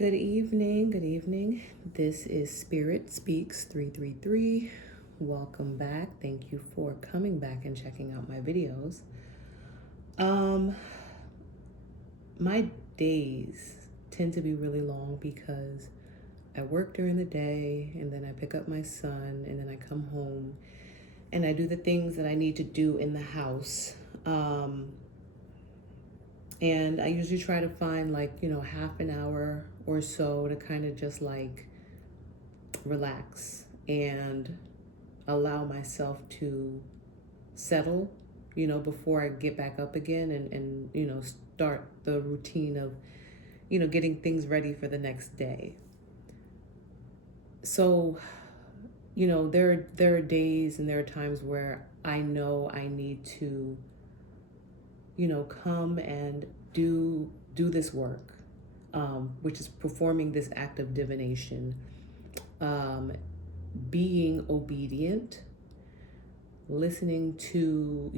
Good evening. Good evening. This is Spirit Speaks 333. Welcome back. Thank you for coming back and checking out my videos. Um my days tend to be really long because I work during the day and then I pick up my son and then I come home and I do the things that I need to do in the house. And I usually try to find half an hour or so to kind of just relax and allow myself to settle, before I get back up again and start the routine of, getting things ready for the next day. So, there are days and there are times where I know I need to, come and do this work, which is performing this act of divination, being obedient, listening to,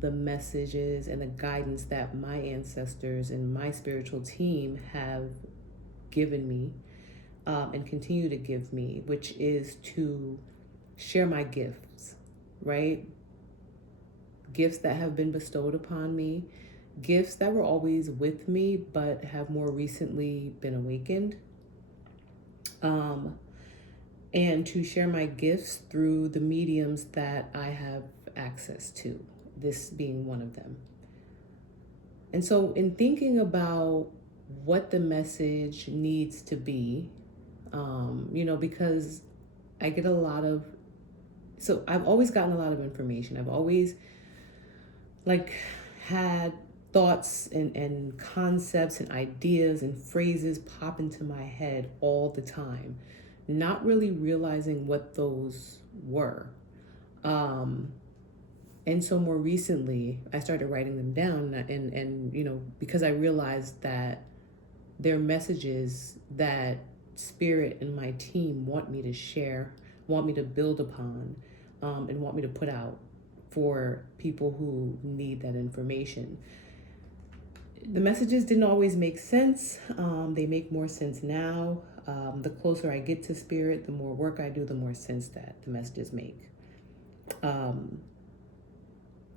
the messages and the guidance that my ancestors and my spiritual team have given me, and continue to give me, which is to share my gifts, right? Gifts that have been bestowed upon me, gifts that were always with me but have more recently been awakened. And to share my gifts through the mediums that I have access to, this being one of them. And so, in thinking about what the message needs to be, because I get I've always gotten a lot of information. I've always had thoughts and concepts and ideas and phrases pop into my head all the time, not really realizing what those were. And so more recently, I started writing them down and because I realized that they're messages that Spirit and my team want me to share, want me to build upon, and want me to put out for people who need that information. The messages didn't always make sense. They make more sense now. The closer I get to Spirit, the more work I do, the more sense that the messages make.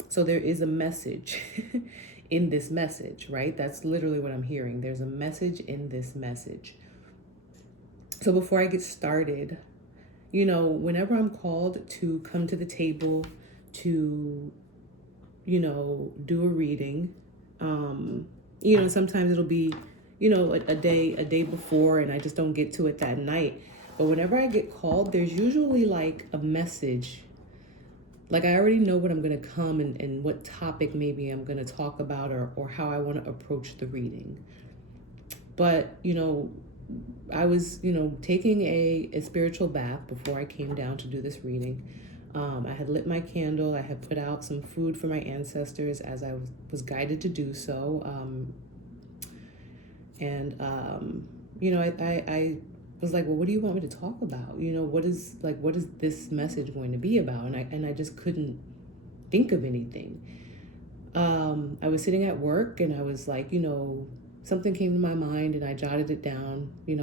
So there is a message in this message, right? That's literally what I'm hearing. There's a message in this message. So before I get started, whenever I'm called to come to the table to, do a reading, sometimes it'll be, a day before and I just don't get to it that night. But whenever I get called, there's usually a message. I already know what I'm going to come and what topic maybe I'm going to talk about or how I want to approach the reading. But, I was, taking a spiritual bath before I came down to do this reading. I had lit my candle. I had put out some food for my ancestors as I was guided to do so. I was like, well, what do you want me to talk about? What is this message going to be about? And I just couldn't think of anything. I was sitting at work and I was like, something came to my mind and I jotted it down. I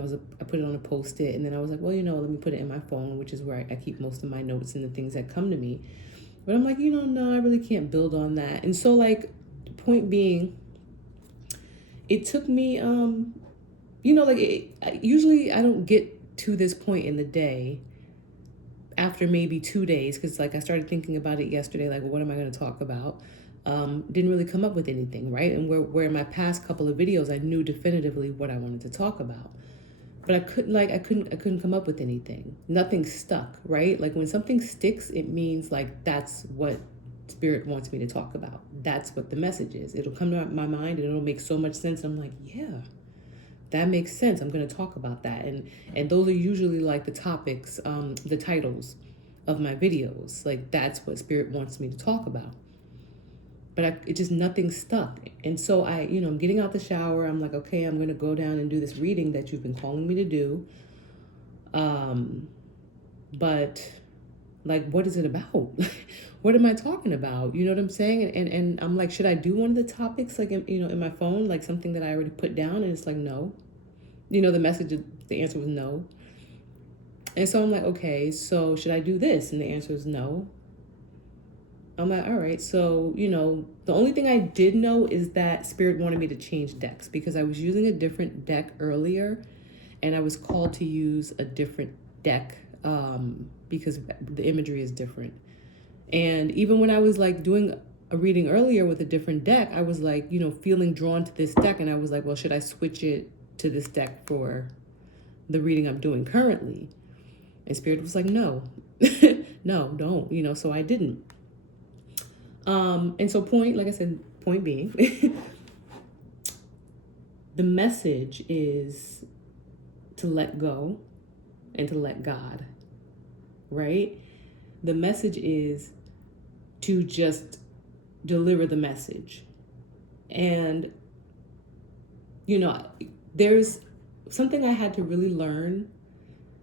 put it on a Post-it and then I was like, well, let me put it in my phone, which is where I keep most of my notes and the things that come to me. But I'm like, no, I really can't build on that. And so point being, it took me, usually I don't get to this point in the day after maybe 2 days. Cause I started thinking about it yesterday, what am I going to talk about? Didn't really come up with anything, right? And where in my past couple of videos, I knew definitively what I wanted to talk about, but I couldn't come up with anything. Nothing stuck, right? When something sticks, it means that's what Spirit wants me to talk about. That's what the message is. It'll come to my mind and it'll make so much sense. I'm like, yeah, that makes sense. I'm going to talk about that. And those are usually the topics, the titles of my videos. That's what Spirit wants me to talk about. But it just nothing stuck. And so I'm getting out the shower. I'm like, okay, I'm going to go down and do this reading that you've been calling me to do. But what is it about? What am I talking about? You know what I'm saying? And I'm like, should I do one of the topics in my phone, something that I already put down? And it's like, no, the message, the answer was no. And so I'm like, okay, so should I do this? And the answer was no. I'm like, all right, so, the only thing I did know is that Spirit wanted me to change decks because I was using a different deck earlier and I was called to use a different deck because the imagery is different. And even when I was like doing a reading earlier with a different deck, I was like, feeling drawn to this deck. And I was like, well, should I switch it to this deck for the reading I'm doing currently? And Spirit was like, no, no, don't, so I didn't. And so like I said, point being, the message is to let go and to let God, right? The message is to just deliver the message. And, there's something I had to really learn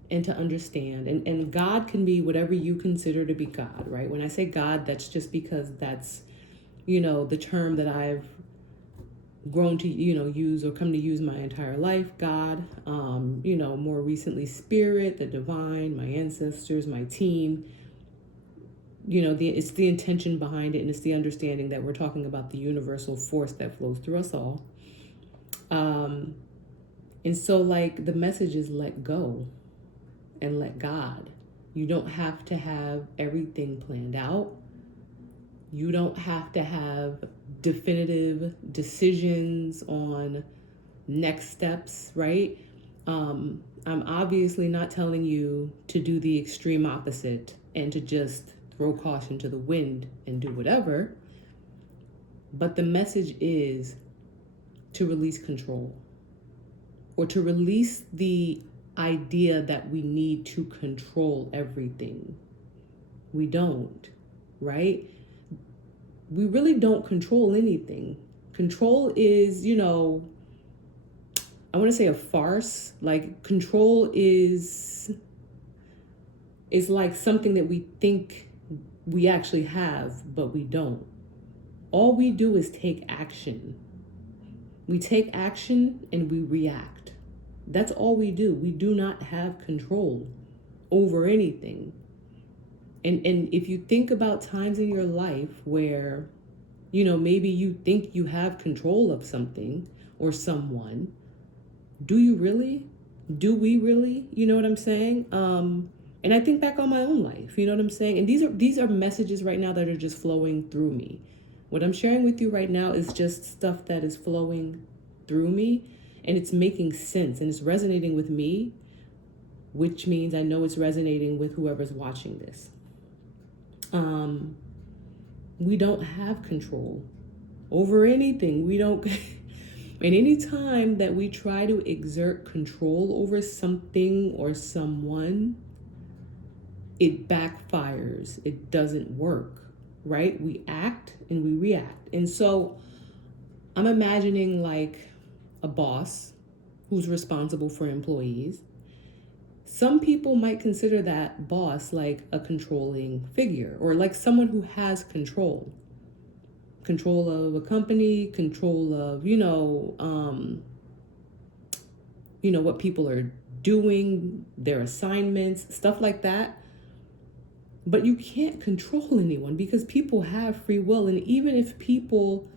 and to understand. And God can be whatever you consider to be God, right? When I say God, that's just because that's, the term that I've grown to, use or come to use my entire life. God, more recently, Spirit, the divine, my ancestors, my team. It's the intention behind it, and it's the understanding that we're talking about the universal force that flows through us all. And so, like, the message is let go and let God. You don't have to have everything planned out. You don't have to have definitive decisions on next steps, right? I'm obviously not telling you to do the extreme opposite and to just throw caution to the wind and do whatever. But the message is to release control, or to release the idea that we need to control everything. We don't, right? We really don't control anything. Control is, I want to say a farce. Like, control is like something that we think we actually have, but we don't. All we do is take action. We take action and we react. That's all we do. We do not have control over anything. And if you think about times in your life where, maybe you think you have control of something or someone, do you really? Do we really? You know what I'm saying? And I think back on my own life, you know what I'm saying? And these are messages right now that are just flowing through me. What I'm sharing with you right now is just stuff that is flowing through me, and it's making sense and it's resonating with me, which means I know it's resonating with whoever's watching this. We don't have control over anything. We don't. And any time that we try to exert control over something or someone, it backfires. It doesn't work, right? We act and we react. And so I'm imagining like a boss who's responsible for employees. Some people might consider that boss like a controlling figure, or like someone who has control of a company, control of, what people are doing, their assignments, stuff like that. But you can't control anyone because people have free will. And even if people,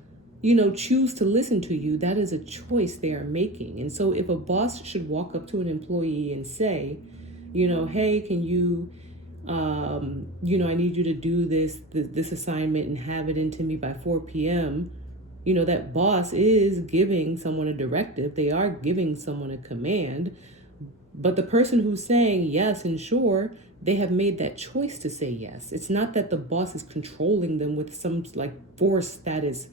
choose to listen to you, that is a choice they are making. And so if a boss should walk up to an employee and say, hey, can you, I need you to do this assignment and have it into me by 4 p.m., that boss is giving someone a directive. They are giving someone a command. But the person who's saying yes and sure, they have made that choice to say yes. It's not that the boss is controlling them with some like force that is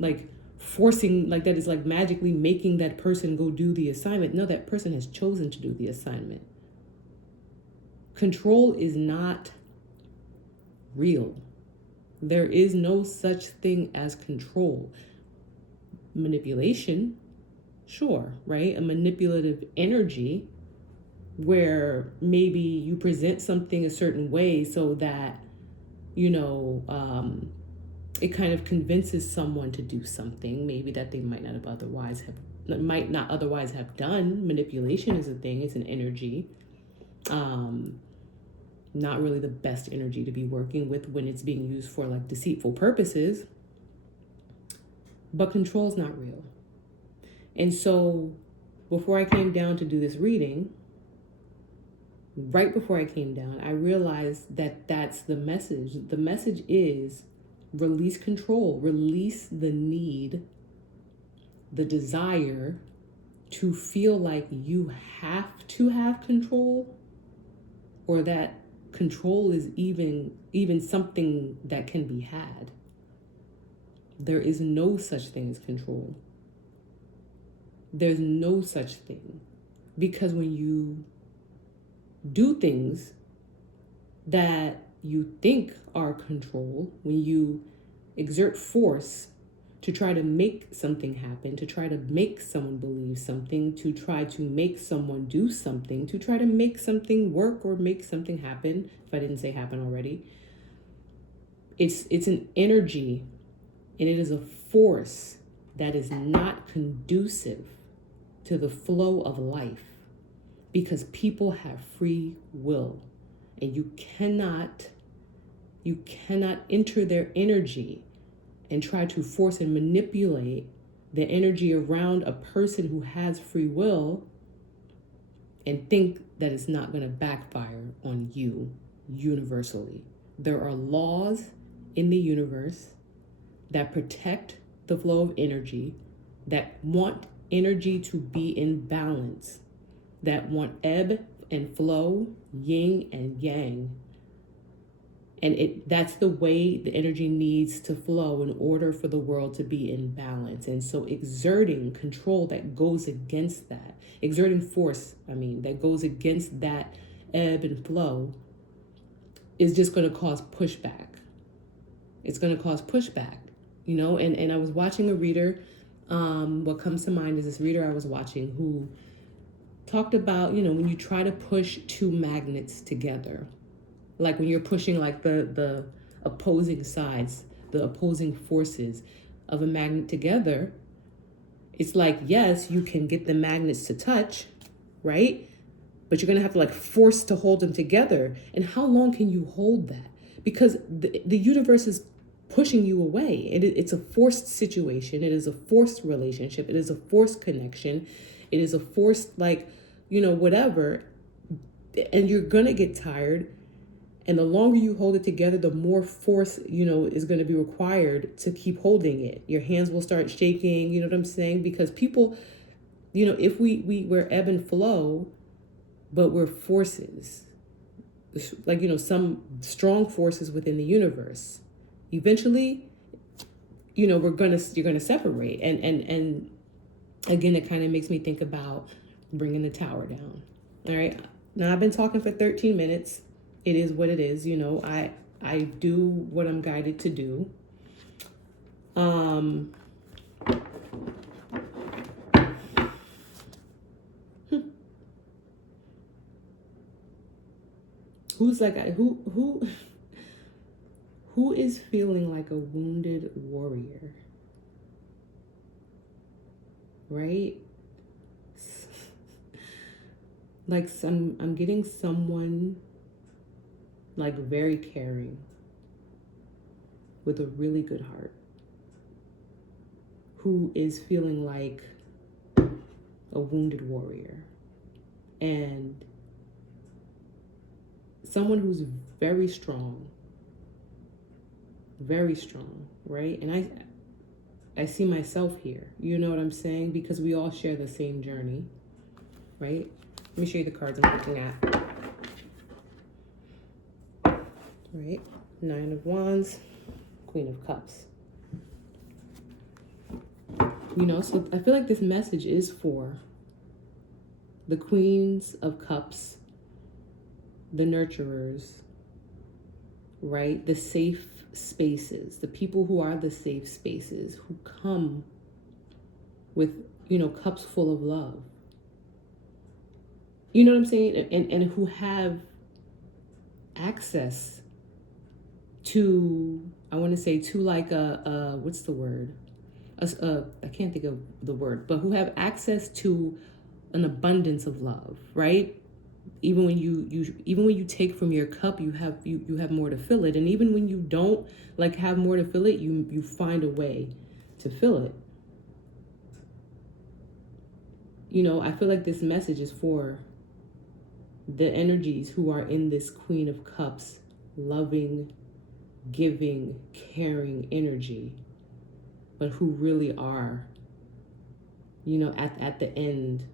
like forcing, like that is like magically making that person go do the assignment. No, that person has chosen to do the assignment. Control is not real. There is no such thing as control. Manipulation, sure, right? A manipulative energy where maybe you present something a certain way so that, it kind of convinces someone to do something maybe that they might not have otherwise have might not otherwise have done. Manipulation is a thing, it's an energy. Not really the best energy to be working with when it's being used for like deceitful purposes. But control is not real. And so before I came down to do this reading, right before I came down, I realized that that's the message. The message is release control, release the need, the desire to feel like you have to have control, or that control is even something that can be had. There is no such thing as control. There's no such thing. Because when you do things that you think are control, when you exert force to try to make something happen, to try to make someone believe something, to try to make someone do something, to try to make something work or make something happen, if I didn't say happen already, it's an energy, and it is a force that is not conducive to the flow of life, because people have free will, and you cannot enter their energy and try to force and manipulate the energy around a person who has free will and think that it's not going to backfire on you universally. There are laws in the universe that protect the flow of energy, that want energy to be in balance, that want ebb and flow, yin and yang. And that's the way the energy needs to flow in order for the world to be in balance. And so exerting control that goes against that, exerting force, that goes against that ebb and flow, is just going to cause pushback. It's going to cause pushback, and I was watching a reader. What comes to mind is this reader I was watching who talked about, when you try to push two magnets together, like when you're pushing like the opposing sides, the opposing forces of a magnet together, it's like, yes, you can get the magnets to touch, right? But you're going to have to like force to hold them together. And how long can you hold that? Because the universe is pushing you away. It's a forced situation. It is a forced relationship. It is a forced connection. It is a forced, whatever. And you're going to get tired. And the longer you hold it together, the more force, is going to be required to keep holding it. Your hands will start shaking, you know what I'm saying? Because people, if we're ebb and flow, but we're forces, like, some strong forces within the universe, eventually, you're going to separate. And again, it kind of makes me think about bringing the tower down. All right. Now I've been talking for 13 minutes. It is what it is. I do what I'm guided to do. Who's that guy? Who is feeling like a wounded warrior? Right? Like I'm getting someone like very caring, with a really good heart, who is feeling like a wounded warrior, and someone who's very strong, right? And I see myself here, you know what I'm saying? Because we all share the same journey, right? Let me show you the cards I'm looking at. Right? 9 of Wands, Queen of Cups. So I feel like this message is for the Queens of Cups, the nurturers, right? The safe spaces, the people who are the safe spaces, who come with, cups full of love. You know what I'm saying? And who have access to, I want to say, to like what's the word? I can't think of the word, but who have access to an abundance of love, right? Even when you take from your cup, you have more to fill it. And even when you don't like have more to fill it, you find a way to fill it. You know, I feel like this message is for the energies who are in this Queen of Cups, loving, giving, caring energy, but who really are, you know, at the end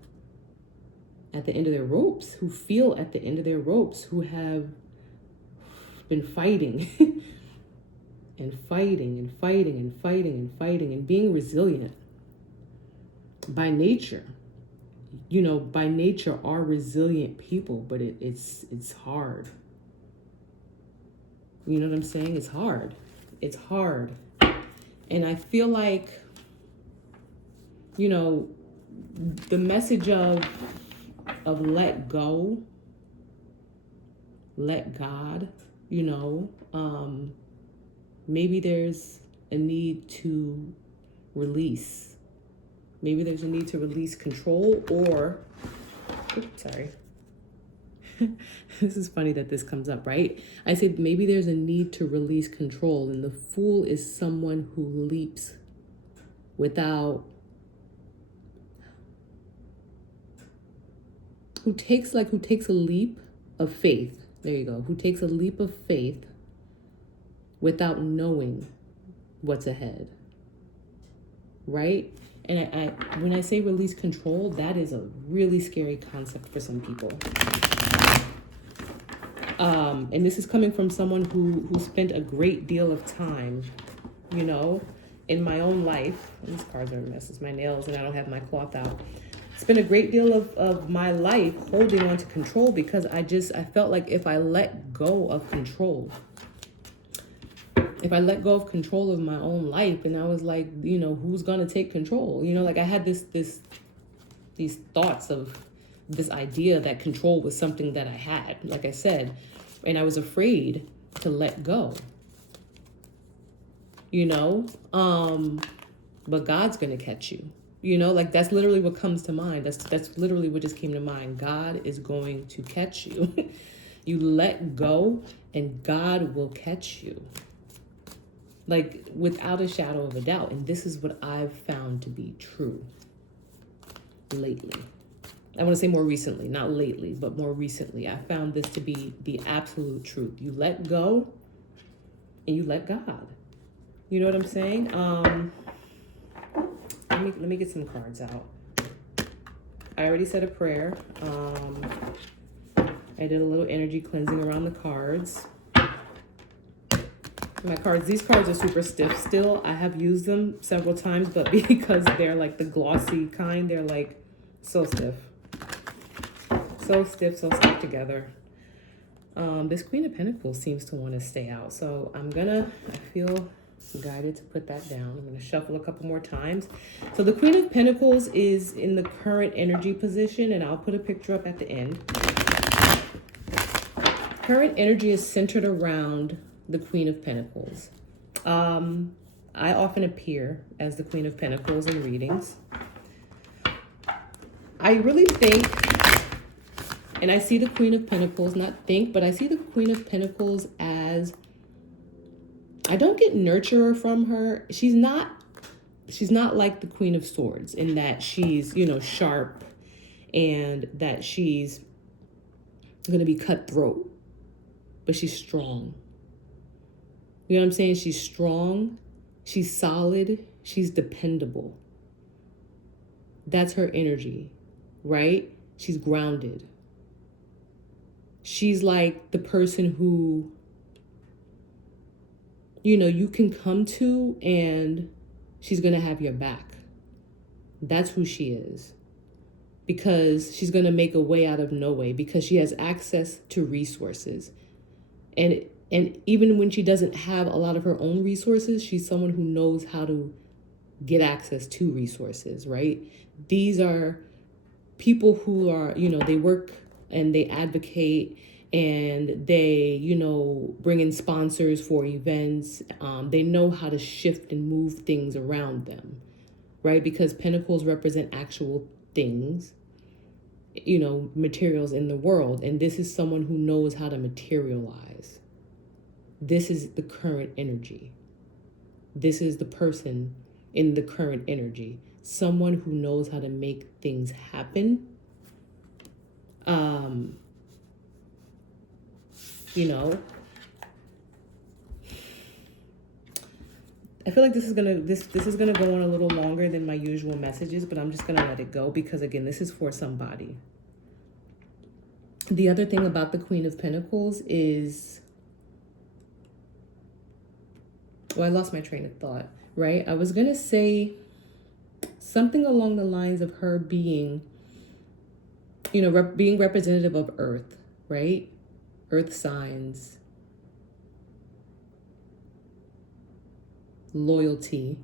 of their ropes, who feel at the end of their ropes, who have been fighting and fighting and fighting and fighting and fighting and being resilient by nature. You know, by nature are resilient people, but it's hard. You know what I'm saying? It's hard. It's hard. And I feel like, you know, the message of let go, let God, you know, maybe there's a need to release. Maybe there's a need to release control or, oops, sorry. This is funny that this comes up, right? I said maybe there's a need to release control, and the fool is someone who leaps without, who takes a leap of faith. There you go. Who takes a leap of faith without knowing what's ahead, right? And I when I say release control, that is a really scary concept for some people. And this is coming from someone who spent a great deal of time, you know, in my own life. These cards are a mess. It's my nails and I don't have my cloth out. Spent a great deal of my life holding on to control because I felt like if I let go of control, if I let go of control of my own life, and I was like, you know, who's gonna take control? You know, like I had these thoughts of this idea that control was something that I had, like I said, and I was afraid to let go. You know, but God's gonna catch you. You know, like that's literally what comes to mind. That's literally what just came to mind. God is going to catch you. You let go, and God will catch you. Like without a shadow of a doubt. And this is what I've found to be true lately. I want to say more recently, not lately, but more recently. I found this to be the absolute truth. You let go and you let God. You know what I'm saying? Let me get some cards out. I already said a prayer. I did a little energy cleansing around the cards. These cards are super stiff still. I have used them several times, but because they're like the glossy kind, they're like so stiff. So stiff, so stuck together. This Queen of Pentacles seems to want to stay out. So I feel guided to put that down. I'm going to shuffle a couple more times. So the Queen of Pentacles is in the current energy position, and I'll put a picture up at the end. Current energy is centered around the Queen of Pentacles. I often appear as the Queen of Pentacles in readings. I really think, and I see the Queen of Pentacles, but I see the Queen of Pentacles as, I don't get nurturer from her. She's not like the Queen of Swords in that she's, you know, sharp and that she's going to be cutthroat, but she's strong. You know what I'm saying? She's strong, she's solid, she's dependable. That's her energy, right? She's grounded. She's like the person who, you know, you can come to and she's going to have your back. That's who she is. Because she's going to make a way out of no way because she has access to resources. And even when she doesn't have a lot of her own resources, she's someone who knows how to get access to resources, right? These are people who are, you know, they work and they advocate and they, you know, bring in sponsors for events. They know how to shift and move things around them. right? Because pentacles represent actual things, materials in the world. And this is someone who knows how to materialize. This is the current energy. This is the person in the current energy. Someone who knows how to make things happen. I feel like this is gonna go on a little longer than my usual messages, but I'm just gonna let it go because, again, this is for somebody. The other thing about the Queen of Pentacles is, well, I lost my train of thought, right? I was gonna say something along the lines of her being, being representative of Earth, right? Earth signs, loyalty.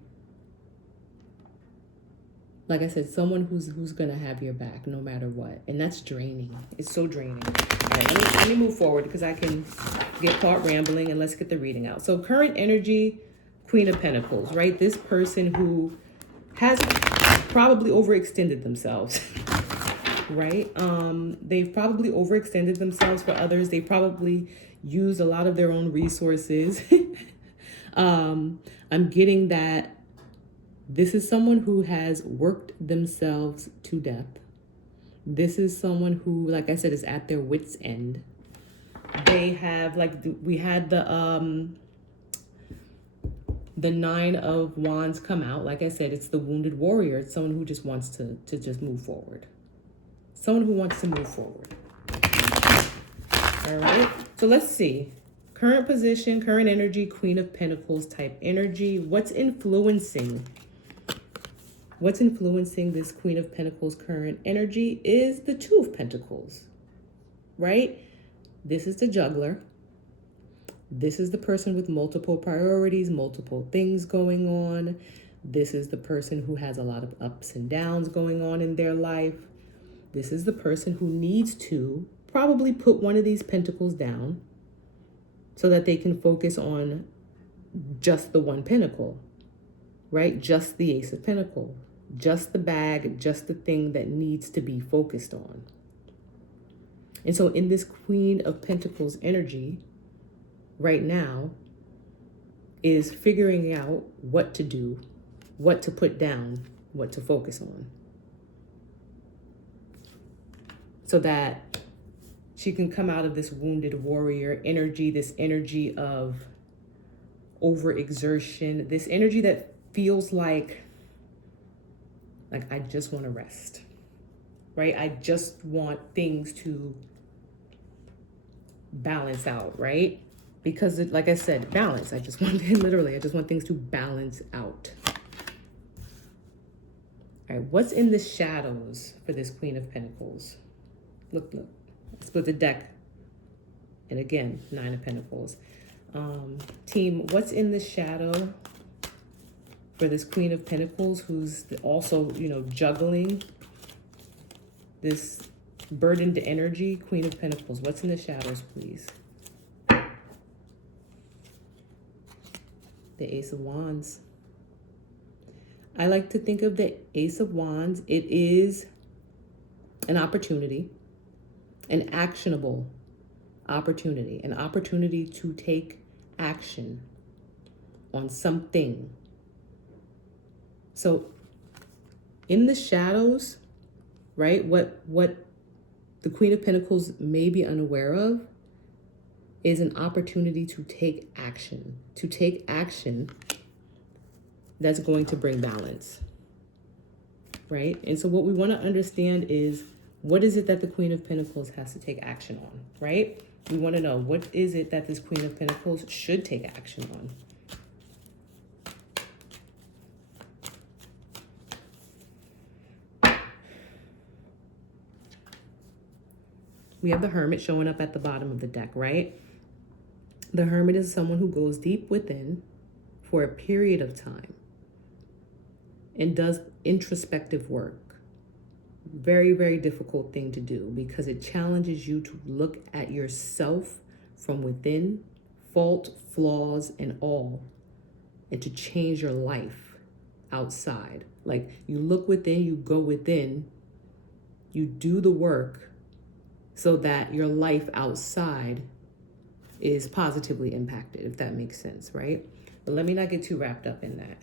Like I said, someone who's gonna have your back no matter what, and that's draining. It's so draining. All right, let me move forward because I can get caught rambling, and let's get the reading out. So current energy, Queen of Pentacles, right? This person who has probably overextended themselves, right? They've probably overextended themselves for others. They probably used a lot of their own resources. I'm getting that this is someone who has worked themselves to death. This is someone who, like I said, is at their wit's end. They have, we had the Nine of Wands come out. Like I said, it's the wounded warrior. It's someone who just wants to just move forward. Someone who wants to move forward. All right. So let's see. Current position, current energy, Queen of Pentacles type energy. What's influencing this Queen of Pentacles current energy is the Two of Pentacles, right? This is the juggler. This is the person with multiple priorities, multiple things going on. This is the person who has a lot of ups and downs going on in their life. This is the person who needs to probably put one of these pentacles down so that they can focus on just the one pentacle, right? Just the Ace of Pentacles, just the bag, just the thing that needs to be focused on. And so in this Queen of Pentacles energy right now is figuring out what to do, what to put down, what to focus on, so that she can come out of this wounded warrior energy, this energy of overexertion, this energy that feels like I just want to rest, right? I just want things to balance out, right? Because like I said, balance. I just want things to balance out. All right, what's in the shadows for this Queen of Pentacles? Look. Split the deck. And again, Nine of Pentacles. Team, what's in the shadow for this Queen of Pentacles who's also, juggling this burdened energy? Queen of Pentacles, what's in the shadows, please? The Ace of Wands. I like to think of the Ace of Wands. It is an opportunity. An actionable opportunity, an opportunity to take action on something. So in the shadows, right, what the Queen of Pentacles may be unaware of is an opportunity to take action that's going to bring balance, right? And so what we want to understand is, what is it that the Queen of Pentacles has to take action on, right? We want to know, what is it that this Queen of Pentacles should take action on? We have the Hermit showing up at the bottom of the deck, right? The Hermit is someone who goes deep within for a period of time and does introspective work. Very, very difficult thing to do because it challenges you to look at yourself from within, fault, flaws, and all, and to change your life outside. Like you look within, you go within, you do the work so that your life outside is positively impacted, if that makes sense, right? But let me not get too wrapped up in that.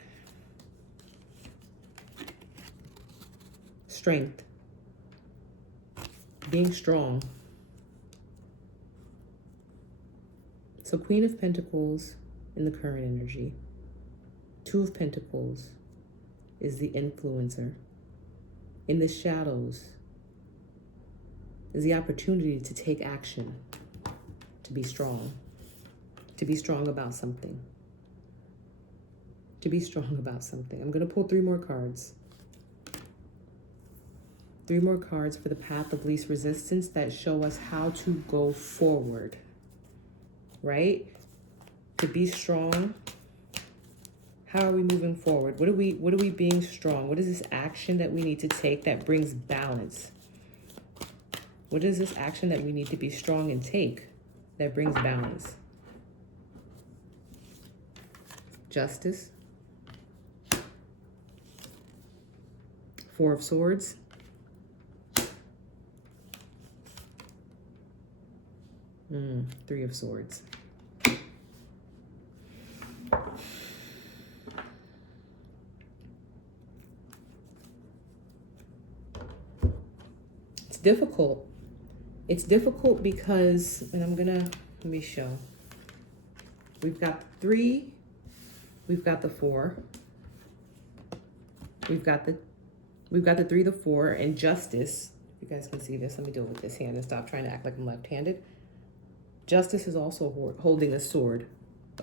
Strength. Being strong. So Queen of Pentacles in the current energy. Two of Pentacles is the influencer. In the shadows is the opportunity to take action, to be strong about something. To be strong about something. I'm going to pull 3 more cards. 3 more cards for the path of least resistance that show us how to go forward, right? To be strong. How are we moving forward? What are we being strong? What is this action that we need to take that brings balance? What is this action that we need to be strong and take that brings balance? Justice. 4 of Swords. Three of Swords. It's difficult. It's difficult because, and let me show. We've got 3, we've got the 4, we've got the 3, the 4, and Justice. You guys can see this. Let me do it with this hand and stop trying to act like I'm left-handed. Justice is also holding a sword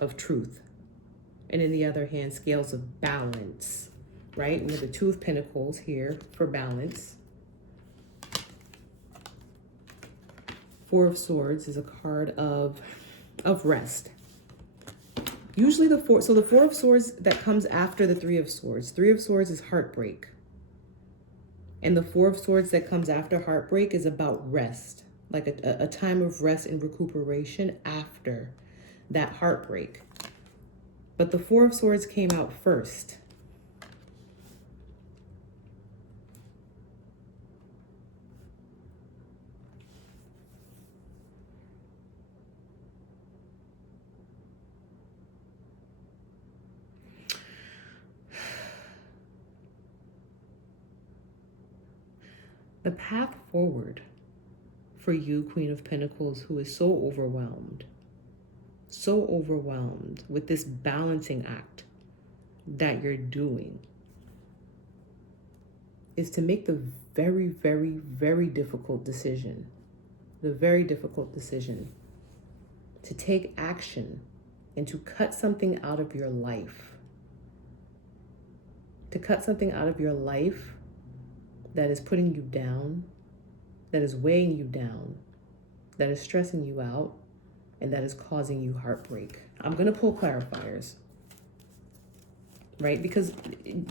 of truth. And in the other hand, scales of balance, right? We have the 2 of Pentacles here for balance. 4 of Swords is a card of rest. Usually the 4 of Swords that comes after the 3 of Swords. 3 of Swords is heartbreak. And the 4 of Swords that comes after heartbreak is about rest. Like a time of rest and recuperation after that heartbreak. But the 4 of Swords came out first. The path forward for you, Queen of Pentacles, who is so overwhelmed with this balancing act that you're doing, is to make the very, very, very difficult decision. The very difficult decision to take action and to cut something out of your life. To cut something out of your life that is putting you down, that is weighing you down, that is stressing you out, and that is causing you heartbreak. I'm going to pull clarifiers, right? Because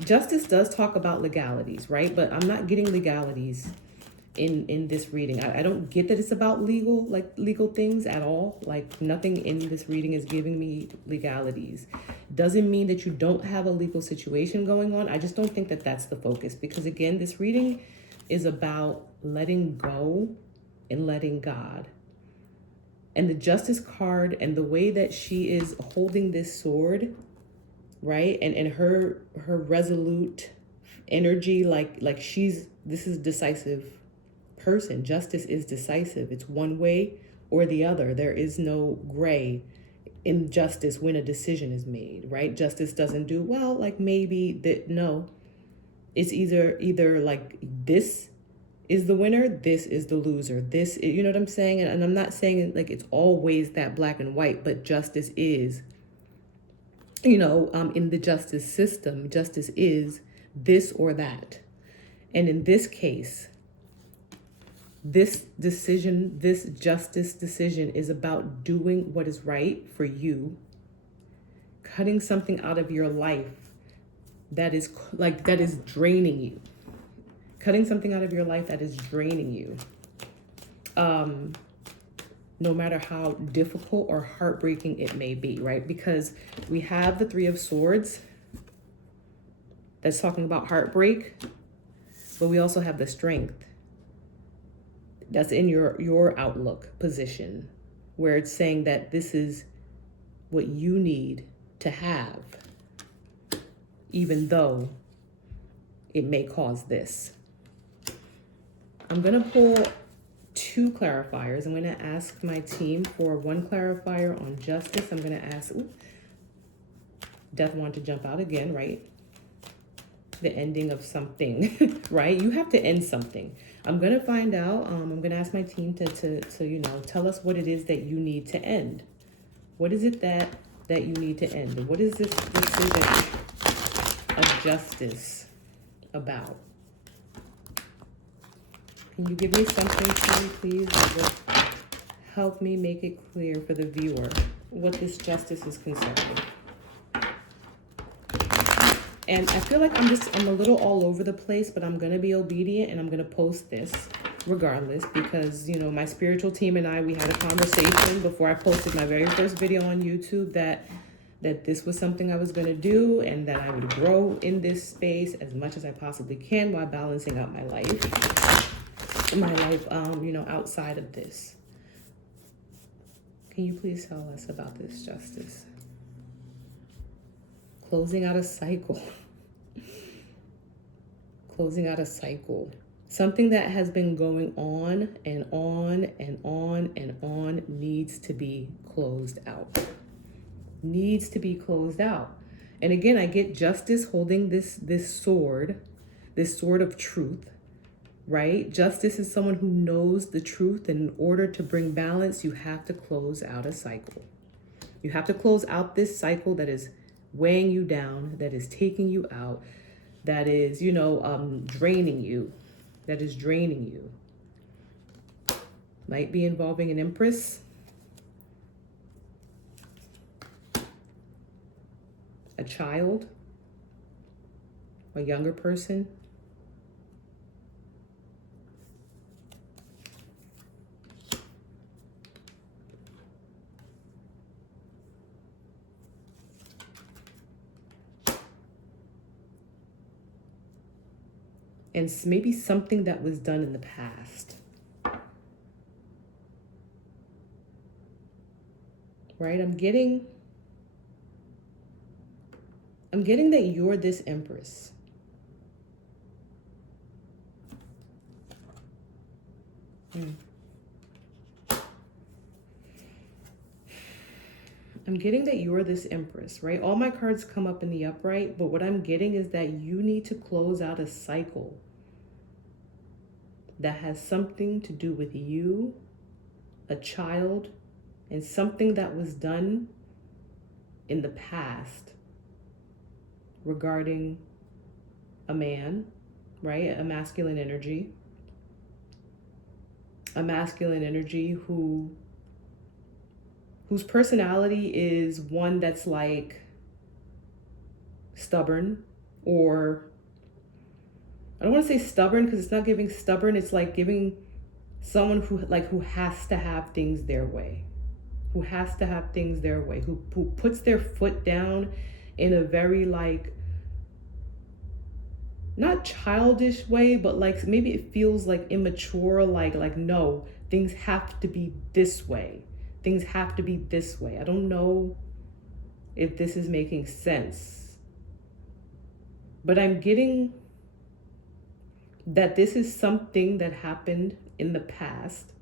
Justice does talk about legalities, right? But I'm not getting legalities in this reading. I don't get that it's about legal things at all. Like nothing in this reading is giving me legalities. Doesn't mean that you don't have a legal situation going on. I just don't think that that's the focus, because again, this reading is about letting go and letting God. And the Justice card and the way that she is holding this sword, right? And her resolute energy, like this is decisive person. Justice is decisive. It's one way or the other. There is no gray in justice when a decision is made, right? Justice doesn't do, well, like maybe that. No, it's either like this is the winner, this is the loser. This is, you know what I'm saying? And I'm not saying like it's always that black and white, but justice is, in the justice system, justice is this or that. And in this case, this decision, this justice decision is about doing what is right for you, cutting something out of your life that is draining you. Cutting something out of your life that is draining you. No matter how difficult or heartbreaking it may be, right? Because we have the 3 of Swords that's talking about heartbreak, but we also have the strength that's in your outlook position, where it's saying that this is what you need to have, even though it may cause this. I'm going to pull 2 clarifiers. I'm going to ask my team for 1 clarifier on justice. I'm going to ask, death wanted to jump out again, right? The ending of something, right? You have to end something. I'm going to find out. I'm going to ask my team to tell us what it is that you need to end. What is it that you need to end? And what is this decision of justice about? Can you give me something, please, that will help me make it clear for the viewer what this justice is concerned? And I feel like I'm a little all over the place, but I'm going to be obedient and I'm going to post this regardless, because, my spiritual team and I, we had a conversation before I posted my very first video on YouTube that this was something I was going to do, and that I would grow in this space as much as I possibly can while balancing out my life, outside of this. Can you please tell us about this justice? Closing out a cycle. Closing out a cycle. Something that has been going on and on and on and on needs to be closed out. Needs to be closed out. And again, I get justice holding this sword of truth, right? Justice is someone who knows the truth, and in order to bring balance, you have to close out a cycle. You have to close out this cycle that is weighing you down, that is taking you out, that is, draining you, that is draining you. Might be involving an empress, a child, a younger person. And maybe something that was done in the past. Right? I'm getting that you're this empress. I'm getting that you're this empress, right? All my cards come up in the upright, but what I'm getting is that you need to close out a cycle that has something to do with you, a child, and something that was done in the past regarding a man, right? A masculine energy whose personality is one that's like stubborn, or I don't want to say stubborn because it's not giving stubborn. It's like giving someone who has to have things their way, who puts their foot down in a very not childish way, but maybe it feels like immature, like no, things have to be this way. Things have to be this way. I don't know if this is making sense, but I'm getting that this is something that happened in the past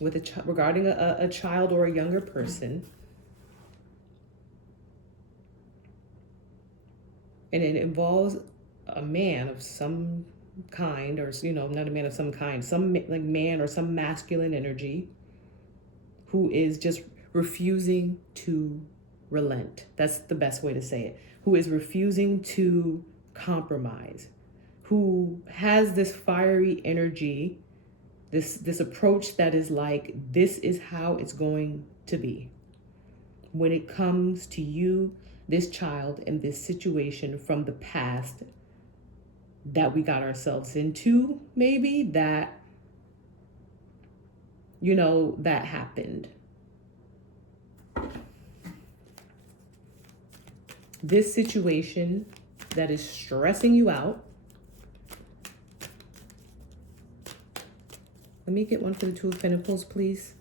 with regarding a child or a younger person. And it involves a man of some kind, or not a man of some kind, some man or some masculine energy who is just refusing to relent. That's the best way to say it. Who is refusing to compromise, who has this fiery energy, this approach that is like, this is how it's going to be when it comes to you, this child, and this situation from the past that we got ourselves into, maybe that happened. this situation that is stressing you out. Let me get one for the Two of Pentacles, please.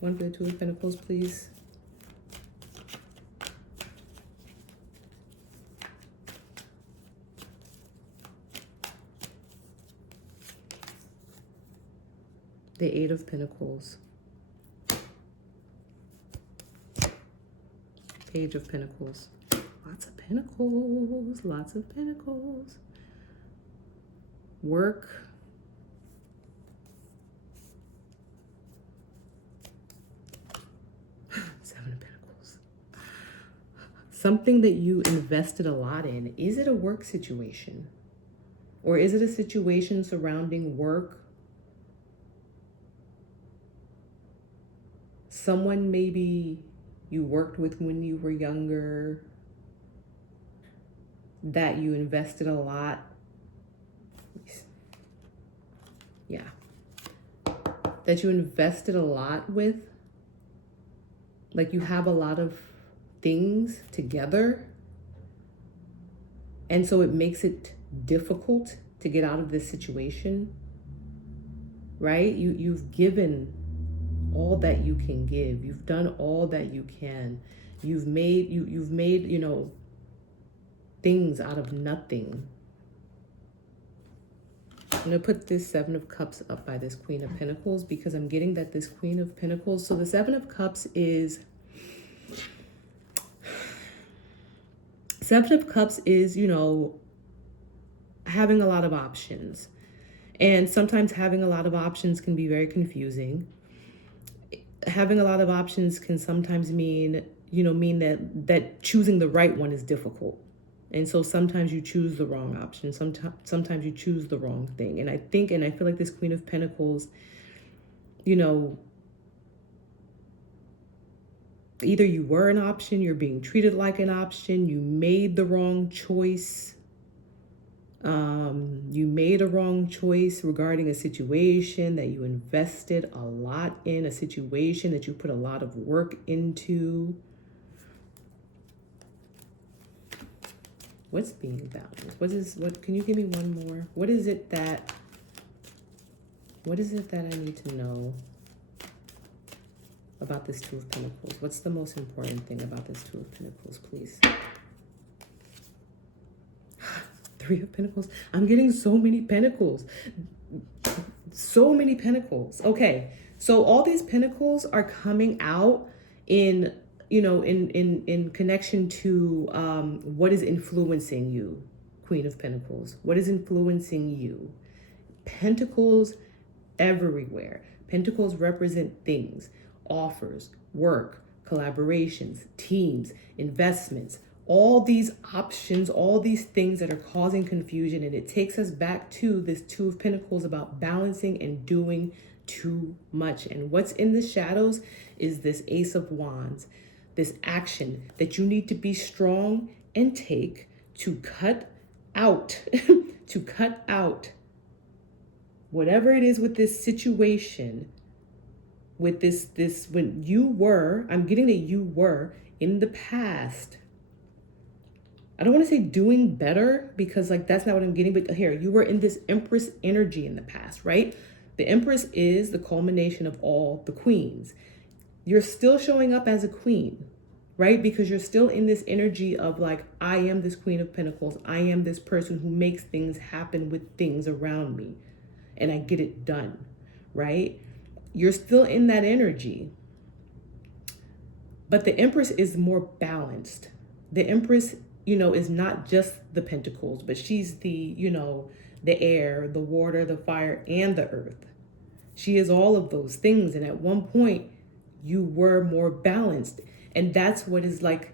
One for the Two of Pentacles, please. The Eight of Pentacles. Page of Pentacles. Lots of pentacles. Lots of pentacles. Work. Seven of Pentacles. Something that you invested a lot in. Is it a work situation? Or is it a situation surrounding work? Someone maybe you worked with when you were younger that you invested a lot. Yeah. That you invested a lot with. Like you have a lot of things together. And so it makes it difficult to get out of this situation. Right? You've given all that you can give. You've done all that you can. You've made, you know, things out of nothing. I'm going to put this Seven of Cups up by this Queen of Pentacles because I'm getting that this Queen of Pentacles. So the Seven of Cups is, you know, having a lot of options. And sometimes having a lot of options can be very confusing. Having a lot of options can sometimes mean that choosing the right one is difficult. And so sometimes you choose the wrong option. Sometimes you choose the wrong thing. And I feel like this Queen of Pentacles, you know, either you were an option, you're being treated like an option, you made the wrong choice. You made a wrong choice regarding a situation that you invested a lot in, a situation that you put a lot of work into. What's being balanced? What can you give me one more? What is it that I need to know about this Two of Pentacles? What's the most important thing about this Two of Pentacles, please? Three of Pentacles. I'm getting so many pentacles. So many pentacles. Okay. So all these pentacles are coming out in, you know, in connection to what is influencing you, Queen of Pentacles. What is influencing you? Pentacles everywhere. Pentacles represent things, offers, work, collaborations, teams, investments, all these options, all these things that are causing confusion. And it takes us back to this Two of Pentacles about balancing and doing too much. And what's in the shadows is this Ace of Wands, this action that you need to be strong and take to cut out, to cut out whatever it is with this situation, with this, when you were, I'm getting that you were in the past, I don't want to say doing better because like that's not what I'm getting, but here you were in this Empress energy in the past, right? The Empress is the culmination of all the queens. You're still showing up as a queen, right? Because you're still in this energy of like, I am this Queen of Pentacles. I am this person who makes things happen with things around me and I get it done, right? You're still in that energy. But the Empress is more balanced. The Empress, you know, is not just the pentacles, but she's the, you know, the air, the water, the fire, and the earth. She is all of those things. And at one point, you were more balanced. And that's what is like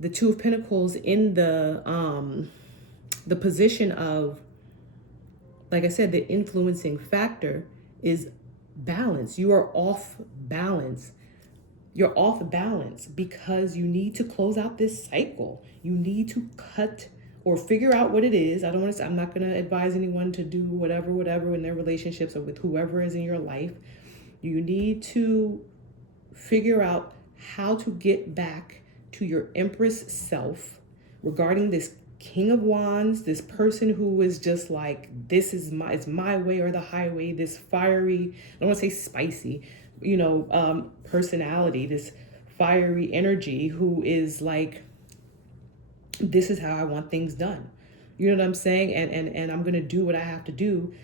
the Two of Pentacles in the position of, like I said, the influencing factor is balance. You are off balance. You're off balance because you need to close out this cycle. You need to cut or figure out what it is. I'm not going to advise anyone to do whatever in their relationships or with whoever is in your life. You need to figure out how to get back to your Empress self regarding this King of Wands, this person who is just like, this is it's my way or the highway, this fiery, I don't want to say spicy, personality, this fiery energy who is like, this is how I want things done. You know what I'm saying? And I'm going to do what I have to do,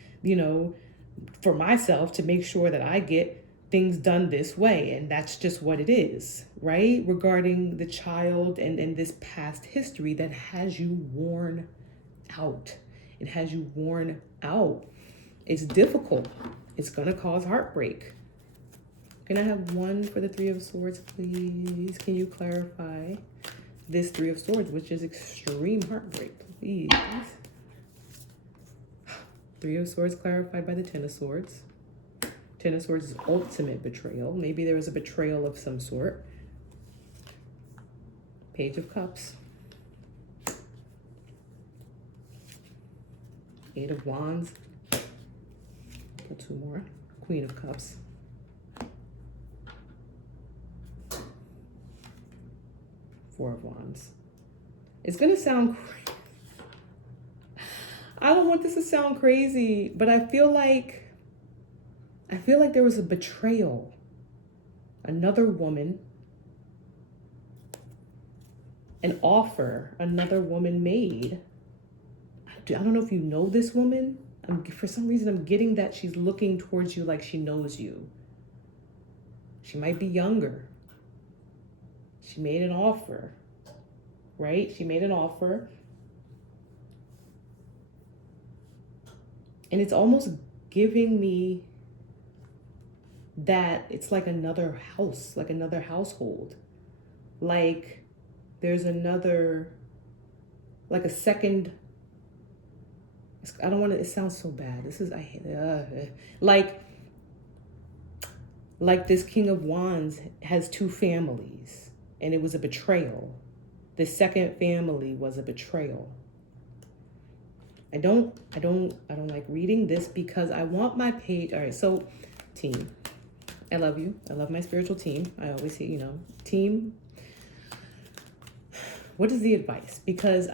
for myself to make sure that I get things done this way. And that's just what it is, right? Regarding the child and this past history that has you worn out. It has you worn out. It's difficult. It's going to cause heartbreak. Can I have one for the Three of Swords, please? Can you clarify this Three of Swords, which is extreme heartbreak, please? Three of Swords clarified by the Ten of Swords. Ten of Swords is ultimate betrayal. Maybe there was a betrayal of some sort. Page of Cups. Eight of Wands. Put two more. Queen of Cups. Four of Wands. It's going to sound crazy. I don't want this to sound crazy, but I feel like there was a betrayal. Another woman, an offer another woman made. I don't know if you know this woman. For some reason, I'm getting that she's looking towards you like she knows you. She might be younger. She made an offer, right? She made an offer. And it's almost giving me that it's like another house, like another household. Like there's another, like a second, I don't want to, it sounds so bad. This is, I hate it. Like this King of Wands has two families and it was a betrayal. The second family was a betrayal. I don't like reading this because I want my page. All right, so team, I love you. I love my spiritual team. I always say, team. What is the advice? Because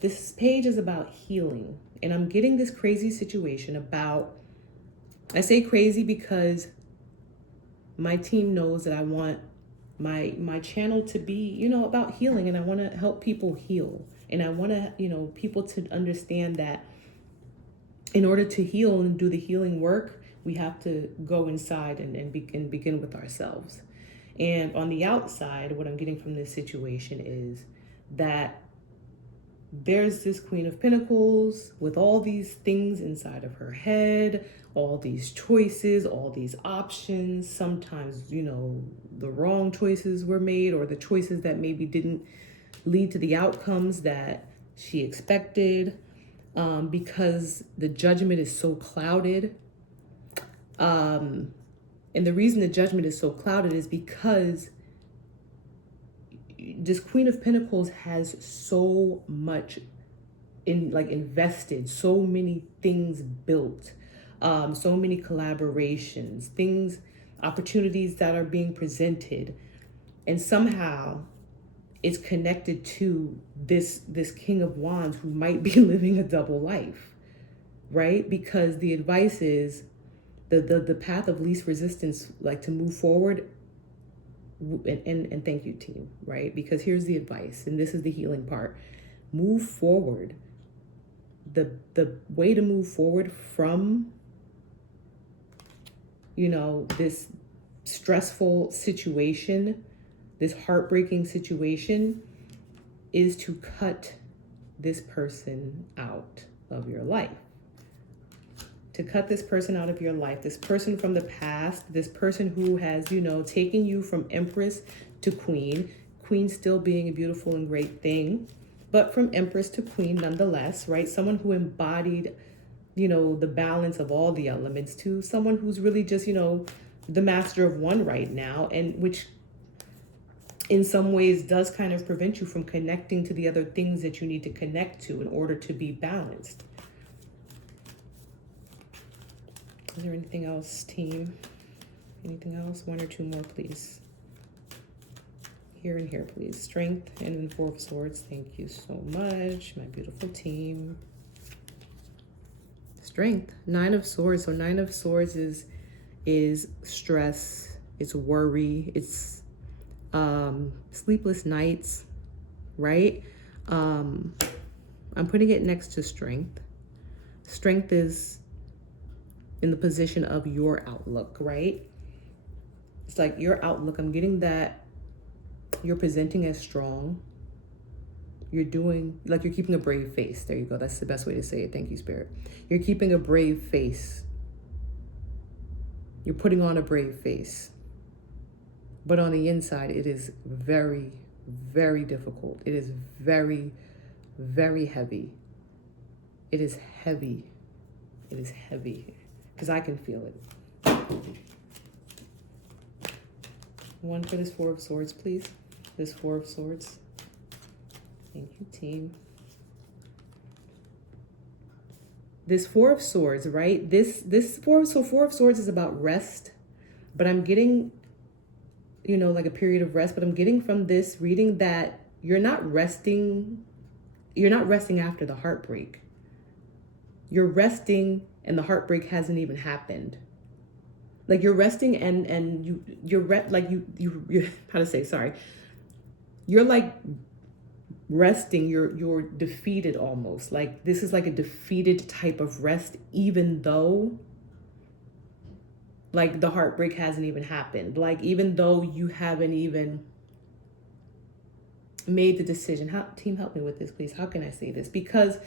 this page is about healing, and I'm getting this crazy situation about. I say crazy because my team knows that I want my channel to be, about healing, and I want to help people heal. And I want to, people to understand that in order to heal and do the healing work, we have to go inside and begin with ourselves. And on the outside, what I'm getting from this situation is that there's this Queen of Pentacles with all these things inside of her head, all these choices, all these options. Sometimes, the wrong choices were made, or the choices that maybe didn't lead to the outcomes that she expected, because the judgment is so clouded. And the reason the judgment is so clouded is because this Queen of Pentacles has so much invested, so many things built, so many collaborations, opportunities that are being presented, and somehow it's connected to this King of Wands who might be living a double life, right? Because the advice is the path of least resistance, like to move forward. And thank you, team, right? Because here's the advice, and this is the healing part. Move forward. The way to move forward from, this stressful situation, this heartbreaking situation, is to cut this person out of your life. To cut this person out of your life, this person from the past, this person who has, taken you from Empress to Queen, Queen still being a beautiful and great thing, but from Empress to Queen nonetheless, right? Someone who embodied, the balance of all the elements, to someone who's really just, the master of one right now, and which in some ways does kind of prevent you from connecting to the other things that you need to connect to in order to be balanced. Is there anything else, team? Anything else? One or two more, please. Here and here, please. Strength and then Four of Swords. Thank you so much, my beautiful team. Strength, Nine of Swords. So Nine of Swords is stress, it's worry, it's sleepless nights, right? I'm putting it next to strength. Strength is in the position of your outlook, right? It's like your outlook. I'm getting that you're presenting as strong. You're doing, like you're keeping a brave face. There you go. That's the best way to say it. Thank you, Spirit. You're keeping a brave face. You're putting on a brave face. But on the inside, it is very, very difficult. It is very, very heavy. It is heavy. It is heavy. Because I can feel it. One for this Four of Swords, please. This Four of Swords. Thank you, team. This Four of Swords, right? Four of Swords is about rest, but I'm getting, you know, like a period of rest, but I'm getting from this reading that you're not resting after the heartbreak. You're resting and the heartbreak hasn't even happened. Like you're resting and you're how to say, sorry. You're like resting, you're defeated almost. Like this is like a defeated type of rest, even though like the heartbreak hasn't even happened. Like even though you haven't even made the decision. Team, help me with this, please. How can I say this? Because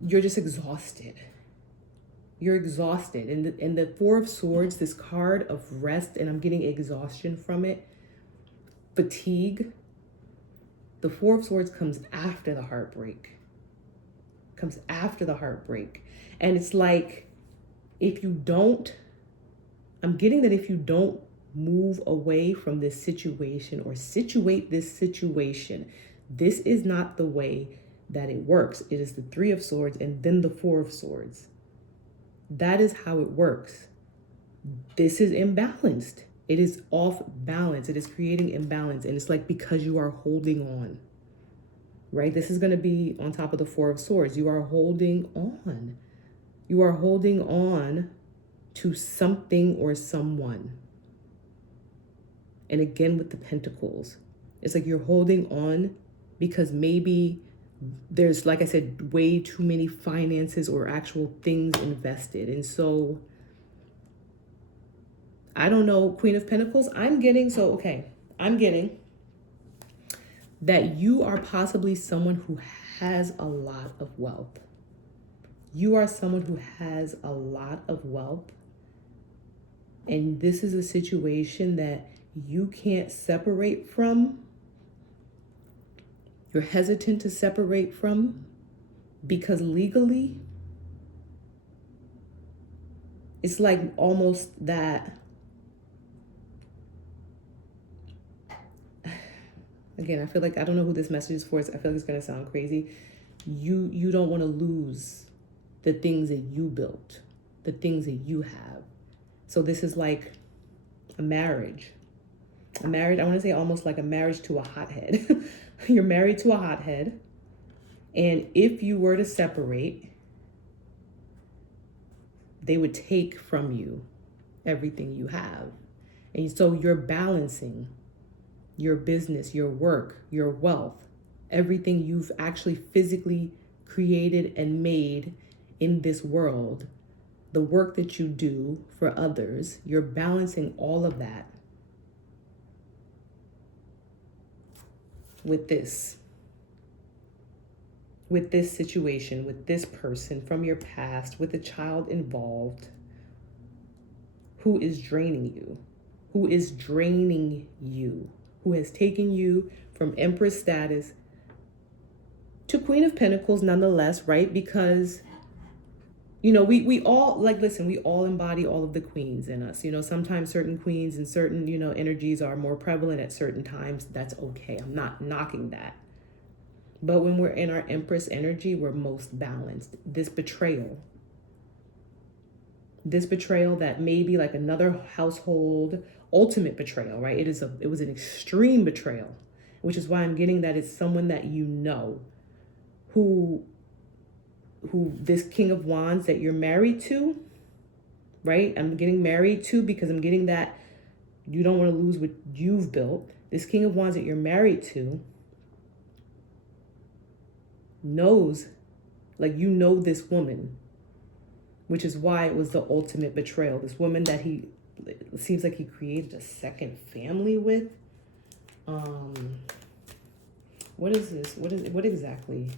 you're just exhausted. You're exhausted. And the Four of Swords, this card of rest, and I'm getting exhaustion from it. Fatigue. The Four of Swords comes after the heartbreak. Comes after the heartbreak. And it's like, if you don't, I'm getting that if you don't move away from this situation or situate this situation, this is not the way that it works. It is the Three of Swords and then the Four of Swords. That is how it works. This is imbalanced. It is off balance. It is creating imbalance. And it's like because you are holding on, right? This is going to be on top of the Four of Swords. You are holding on. You are holding on to something or someone. And again, with the Pentacles, it's like you're holding on because maybe there's, like I said, way too many finances or actual things invested. And so I don't know, Queen of Pentacles, I'm getting that you are possibly someone who has a lot of wealth. You are someone who has a lot of wealth. And this is a situation that you can't separate from. You're hesitant to separate from because legally, it's like almost that. Again, I feel like, I don't know who this message is for. I feel like it's going to sound crazy. You don't want to lose the things that you built, the things that you have. So this is like a marriage. I want to say almost like a marriage to a hothead. You're married to a hothead. And if you were to separate, they would take from you everything you have. And so you're balancing your business, your work, your wealth, everything you've actually physically created and made in this world, the work that you do for others, you're balancing all of that with this situation, with this person from your past, with a child involved who is draining you, who has taken you from Empress status to Queen of Pentacles nonetheless, right? Because, you know, we all, like, listen, we all embody all of the queens in us. You know, sometimes certain queens and certain, you know, energies are more prevalent at certain times. That's okay. I'm not knocking that. But when we're in our Empress energy, we're most balanced. This betrayal that maybe like another household ultimate betrayal, right? It was an extreme betrayal, which is why I'm getting that it's someone that you know, who this King of Wands that you're married to, right? I'm getting married to because I'm getting that you don't want to lose what you've built. This King of Wands that you're married to knows, like, you know this woman, which is why it was the ultimate betrayal. This woman that it seems like he created a second family with. What is this? What exactly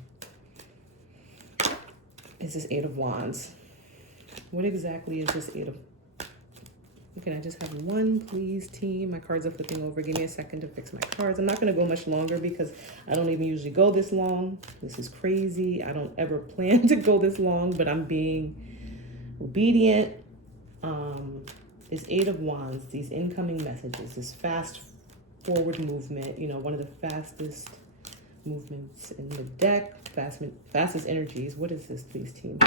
is this Eight of Wands? What exactly is this Eight of... Can I just have one, please, team? My cards are flipping over. Give me a second to fix my cards. I'm not going to go much longer because I don't even usually go this long. This is crazy. I don't ever plan to go this long, but I'm being obedient. This Eight of Wands, these incoming messages, this fast forward movement, you know, one of the fastest movements in the deck, fastest energies. What is this, please, team?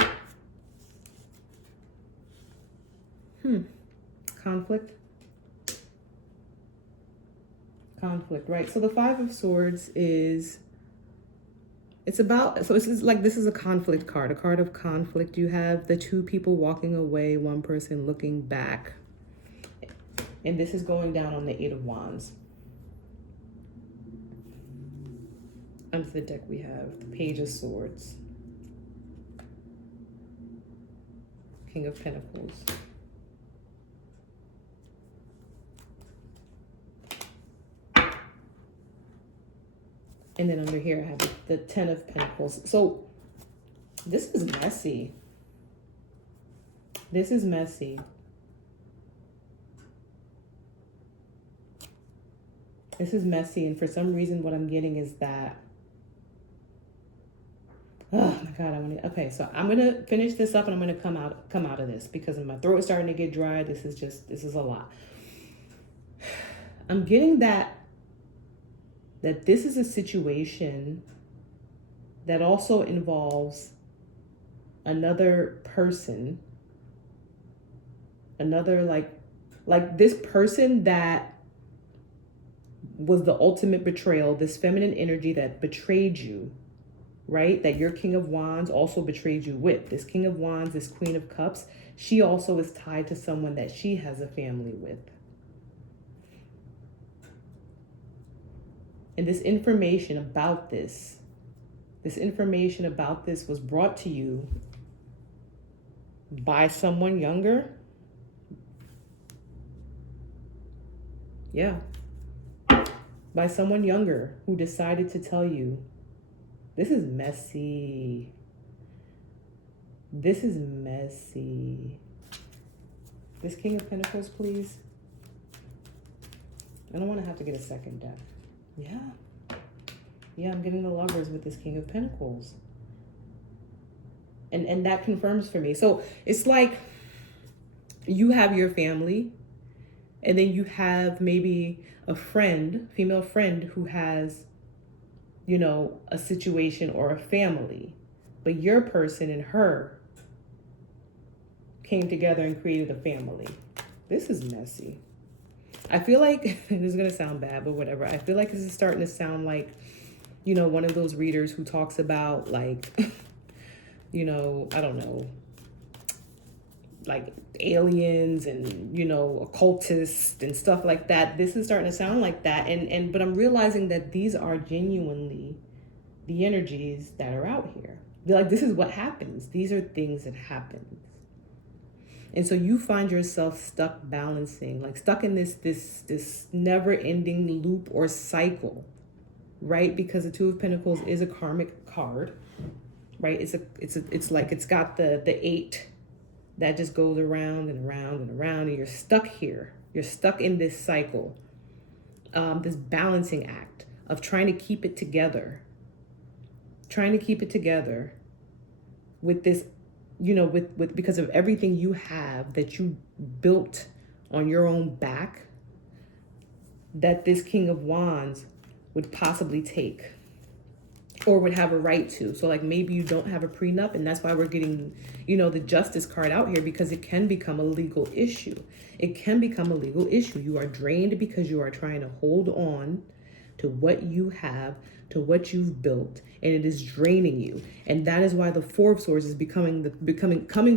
Conflict, right? So the Five of Swords is, it's about, so it's like, this is a conflict card, a card of conflict. You have the two people walking away, one person looking back. And this is going down on the Eight of Wands. Under the deck we have the Page of Swords, King of Pentacles, and then under here I have the Ten of Pentacles. So this is messy. This is messy. This is messy, and for some reason what I'm getting is that, oh my God, okay, so I'm gonna finish this up and I'm gonna come out of this because my throat is starting to get dry. This is a lot. I'm getting that this is a situation that also involves another person, another like this person that was the ultimate betrayal, this feminine energy that betrayed you, right? That your King of Wands also betrayed you with. This King of Wands, this Queen of Cups, she also is tied to someone that she has a family with. And this information about this was brought to you by someone younger. Yeah. By someone younger who decided to tell you, this is messy. This is messy. This King of Pentacles, please. I don't want to have to get a second deck. Yeah. Yeah, I'm getting the Lovers with this King of Pentacles. And that confirms for me. So it's like you have your family, and then you have maybe a friend, female friend, who has, you know, a situation or a family, but your person and her came together and created a family. This is messy. I feel like, this is going to sound bad, but whatever. I feel like this is starting to sound like, you know, one of those readers who talks about, like, you know, I don't know, like aliens and, you know, occultists and stuff like that. This is starting to sound like that. But I'm realizing that these are genuinely the energies that are out here. They're like, this is what happens. These are things that happen. And so you find yourself stuck balancing, like stuck in this never-ending loop or cycle, right? Because the Two of Pentacles is a karmic card, right? It's like it's got the eight that just goes around and around and around, and you're stuck here. You're stuck in this cycle, this balancing act of trying to keep it together, with this, you know, with because of everything you have that you built on your own back, that this King of Wands would possibly take. or would have a right to. So like maybe you don't have a prenup, and that's why we're getting, the justice card out here, because it can become a legal issue. It can become a legal issue. You are drained because you are trying to hold on to what you have, to what you've built, and it is draining you. And that is why the Four of Swords is coming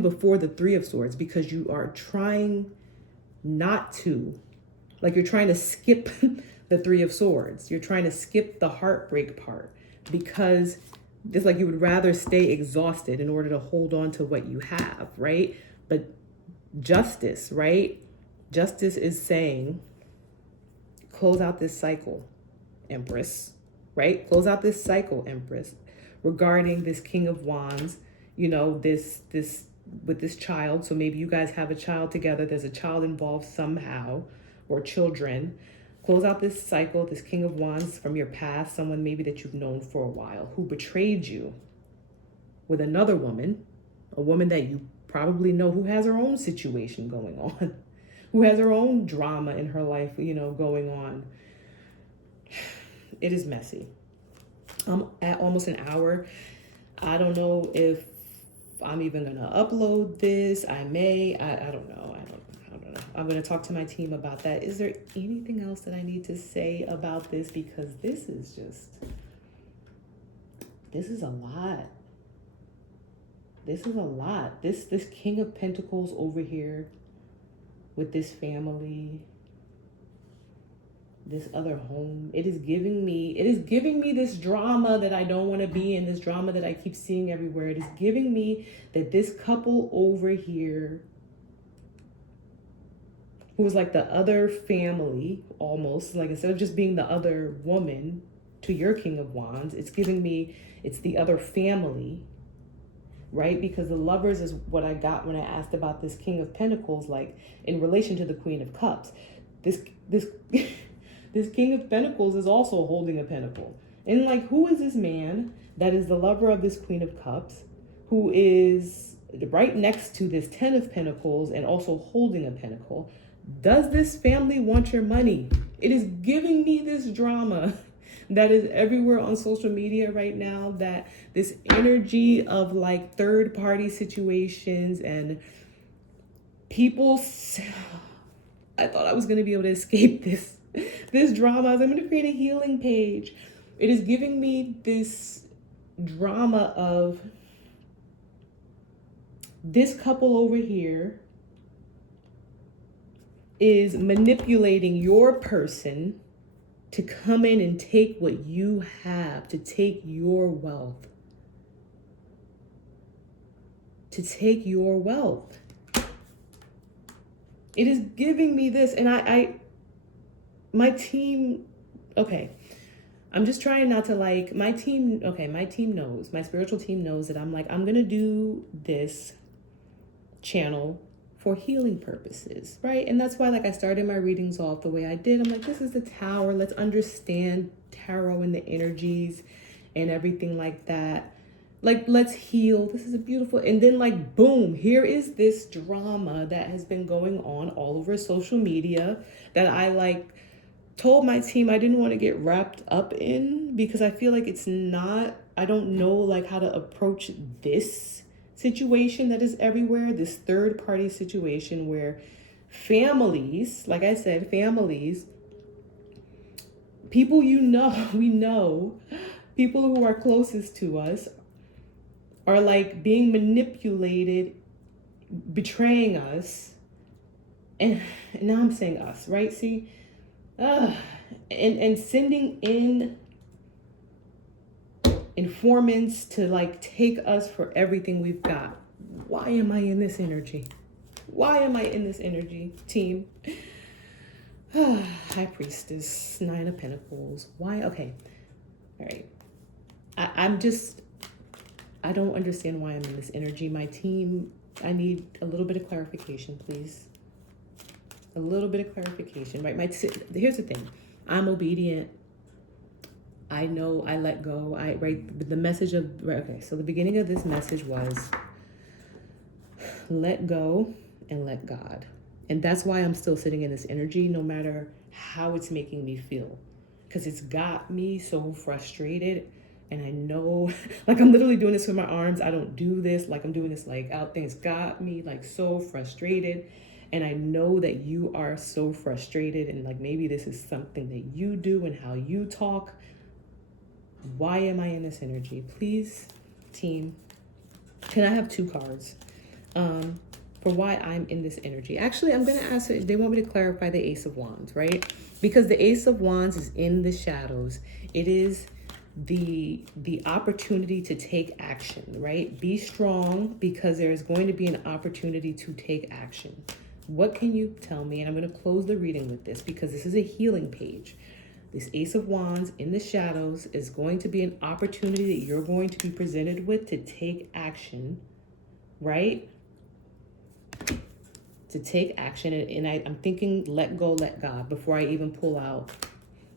before the Three of Swords, because you are trying not to, like you're trying to skip the Three of Swords. You're trying to skip the heartbreak part, because it's like you would rather stay exhausted in order to hold on to what you have, right? But justice, right? Justice is saying, close out this cycle, Empress, right? Close out this cycle, Empress, regarding this King of Wands, this with this child. So maybe you guys have a child together. There's a child involved somehow, or children. Close out this cycle, this King of Wands from your past, someone maybe that you've known for a while who betrayed you with another woman, a woman that you probably know who has her own situation going on, who has her own drama in her life, going on. It is messy. I'm at almost an hour. I don't know if I'm even going to upload this. I may. I don't know. I'm going to talk to my team about that. Is there anything else that I need to say about this? Because this is a lot. This is a lot. This King of Pentacles over here with this family, this other home, it is giving me this drama that I don't want to be in, this drama that I keep seeing everywhere. It is giving me that this couple over here, who was like the other family, almost, like instead of just being the other woman to your King of Wands, it's giving me, it's the other family, right? Because the Lovers is what I got when I asked about this King of Pentacles, like in relation to the Queen of Cups. This this King of Pentacles is also holding a pentacle. And like, who is this man that is the lover of this Queen of Cups, who is right next to this Ten of Pentacles and also holding a pentacle? Does this family want your money? It is giving me this drama that is everywhere on social media right now, that this energy of like third party situations and people. I thought I was going to be able to escape this drama. I'm going to create a healing page. It is giving me this drama of this couple over here is manipulating your person to come in and take what you have, to take your wealth, to take your wealth. It is giving me this, and my team, okay, I'm just trying not to like, my team knows, my spiritual team knows that I'm going to do this channel for healing purposes, right? And that's why like I started my readings off the way I did. I'm like, this is the Tower. Let's understand tarot and the energies and everything like that. Like, let's heal. This is a beautiful, and then like, boom, here is this drama that has been going on all over social media that I like told my team I didn't want to get wrapped up in, because I feel like it's not, I don't know like how to approach this situation that is everywhere, this third party situation where families, like I said, families, people we know, people who are closest to us are like being manipulated, betraying us. And now I'm saying us, right? See, and sending in informants to like take us for everything we've got. Why am I in this energy? Why am I in this energy, team? High Priestess, Nine of Pentacles. Why? Okay. All right. I don't understand why I'm in this energy. My team, I need a little bit of clarification, please. A little bit of clarification, right? Here's the thing. I'm obedient. I know I let go. The message of, okay, so the beginning of this message was let go and let God. And that's why I'm still sitting in this energy, no matter how it's making me feel. Because it's got me so frustrated And I know, like I'm literally doing this with my arms. I don't do this. Like I'm doing this like out. Things got me like so frustrated. And I know that you are so frustrated. And like maybe this is something that you do and how you talk. Why am I in this energy? Please, team, can I have 2 cards for why I'm in this energy? Actually, I'm going to ask, they want me to clarify the Ace of Wands, right? Because the Ace of Wands is in the shadows. It is the opportunity to take action, right? Be strong because there is going to be an opportunity to take action. What can you tell me? And I'm going to close the reading with this because this is a healing page. This Ace of Wands in the shadows is going to be an opportunity that you're going to be presented with to take action, right? To take action. And I'm thinking let go, let God before I even pull out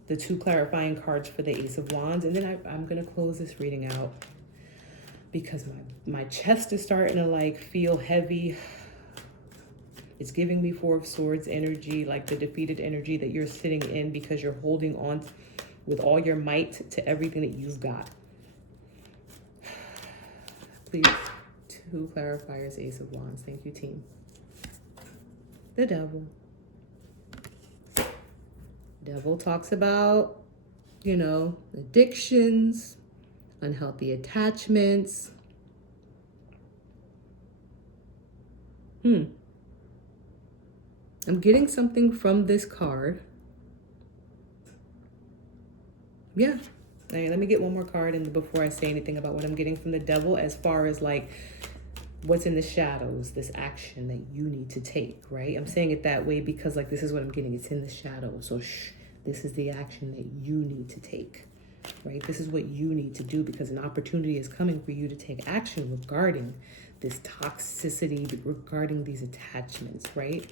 the 2 clarifying cards for the Ace of Wands. And then I'm going to close this reading out because my chest is starting to like feel heavy. It's giving me 4 of Swords energy, like the defeated energy that you're sitting in because you're holding on with all your might to everything that you've got. Please, 2 clarifiers, Ace of Wands. Thank you, team. The Devil. Devil talks about, you know, addictions, unhealthy attachments. I'm getting something from this card. Yeah. Let me get one more card and before I say anything about what I'm getting from the Devil as far as like what's in the shadows, this action that you need to take, right? I'm saying it that way because like this is what I'm getting. It's in the shadows. So this is the action that you need to take, right? This is what you need to do because an opportunity is coming for you to take action regarding this toxicity, regarding these attachments, right?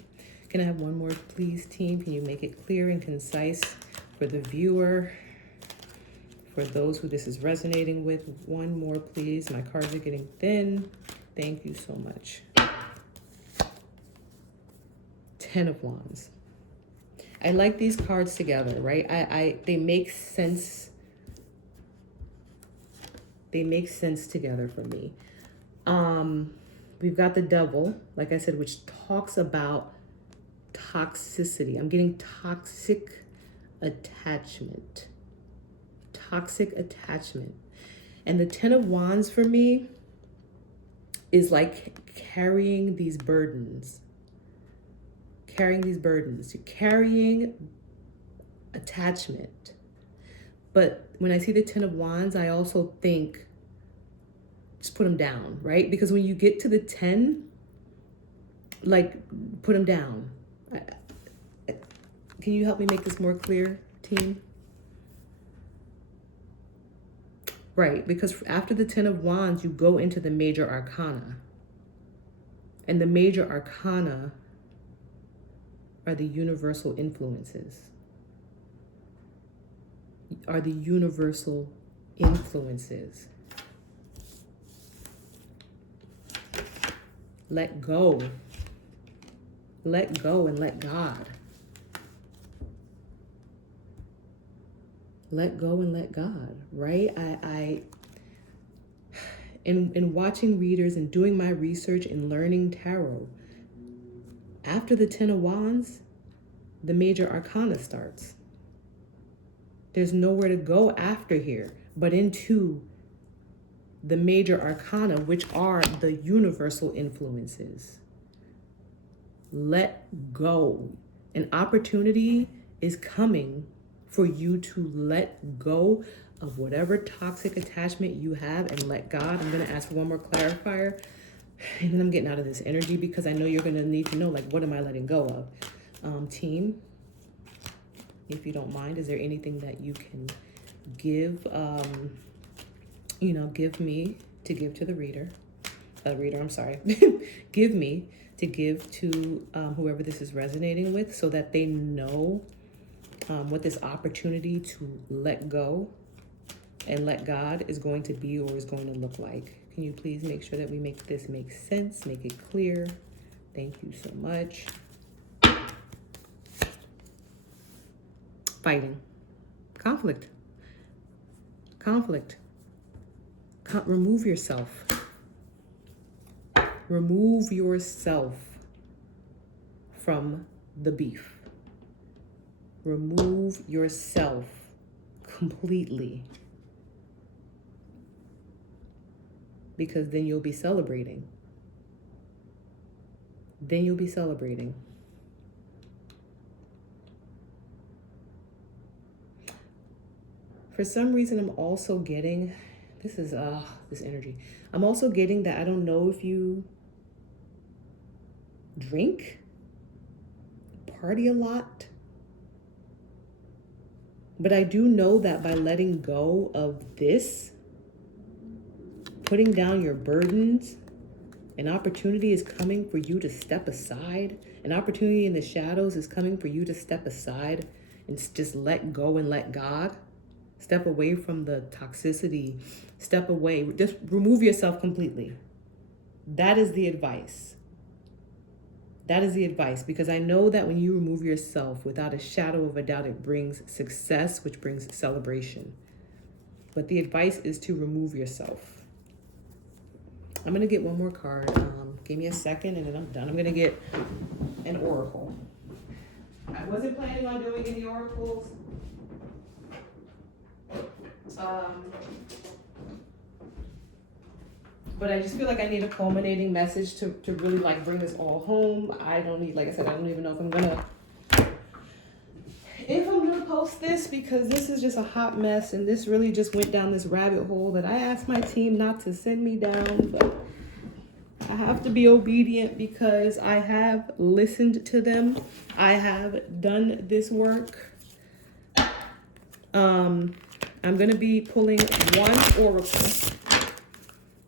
Can I have one more, please, team? Can you make it clear and concise for the viewer? For those who this is resonating with, one more, please. My cards are getting thin. Thank you so much. 10 of Wands. I like these cards together, right? They make sense. They make sense together for me. We've got the Devil, like I said, which talks about toxicity. I'm getting toxic attachment. Toxic attachment. And the 10 of Wands for me is like carrying these burdens. Carrying these burdens. You're carrying attachment. But when I see the 10 of Wands, I also think just put them down, right? Because when you get to the 10, like put them down. Can you help me make this more clear, team? Right, because after the 10 of Wands, you go into the major arcana. And the major arcana are the universal influences. Are the universal influences. Let go. Let go and let God. Let go and let God, right? In watching readers and doing my research and learning tarot, after the 10 of Wands, the major arcana starts. There's nowhere to go after here, but into the major arcana, which are the universal influences. Let go. An opportunity is coming for you to let go of whatever toxic attachment you have and let God. I'm going to ask for one more clarifier. And then I'm getting out of this energy because I know you're going to need to know, like, what am I letting go of? Team, if you don't mind, is there anything that you can give, give me to give to the reader? I'm sorry. Give me to give to whoever this is resonating with so that they know what this opportunity to let go and let God is going to be or is going to look like. Can you please make sure that we make this make sense, make it clear? Thank you so much. Fighting. Conflict. Conflict. Remove yourself. Remove yourself from the beef. Remove yourself completely. Because then you'll be celebrating. Then you'll be celebrating. For some reason, I'm also getting, this energy. I'm also getting that I don't know if you drink, party a lot. But I do know that by letting go of this, putting down your burdens, an opportunity is coming for you to step aside. An opportunity in the shadows is coming for you to step aside and just let go and let God. Step away from the toxicity. Step away. Just remove yourself completely. That is the advice. That is the advice, because I know that when you remove yourself, without a shadow of a doubt, it brings success, which brings celebration. But the advice is to remove yourself. I'm going to get one more card. Give me a second and then I'm done. I'm going to get an oracle. I wasn't planning on doing any oracles. But I just feel like I need a culminating message to really like bring this all home. I don't need, like I said, I don't even know if I'm gonna post this, because this is just a hot mess and this really just went down this rabbit hole that I asked my team not to send me down, but I have to be obedient because I have listened to them. I have done this work. I'm gonna be pulling one oracle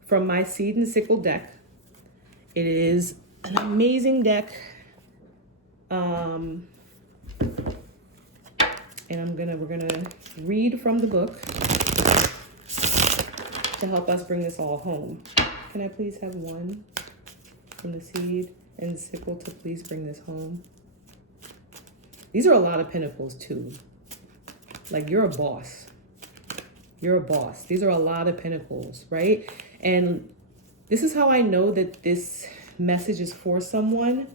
from my Seed and Sickle deck. It is an amazing deck. And we're gonna read from the book to help us bring this all home. Can I please have one from the Seed and Sickle to please bring this home? These are a lot of pentacles too. Like, you're a boss. You're a boss. These are a lot of pentacles, right? And this is how I know that this message is for someone,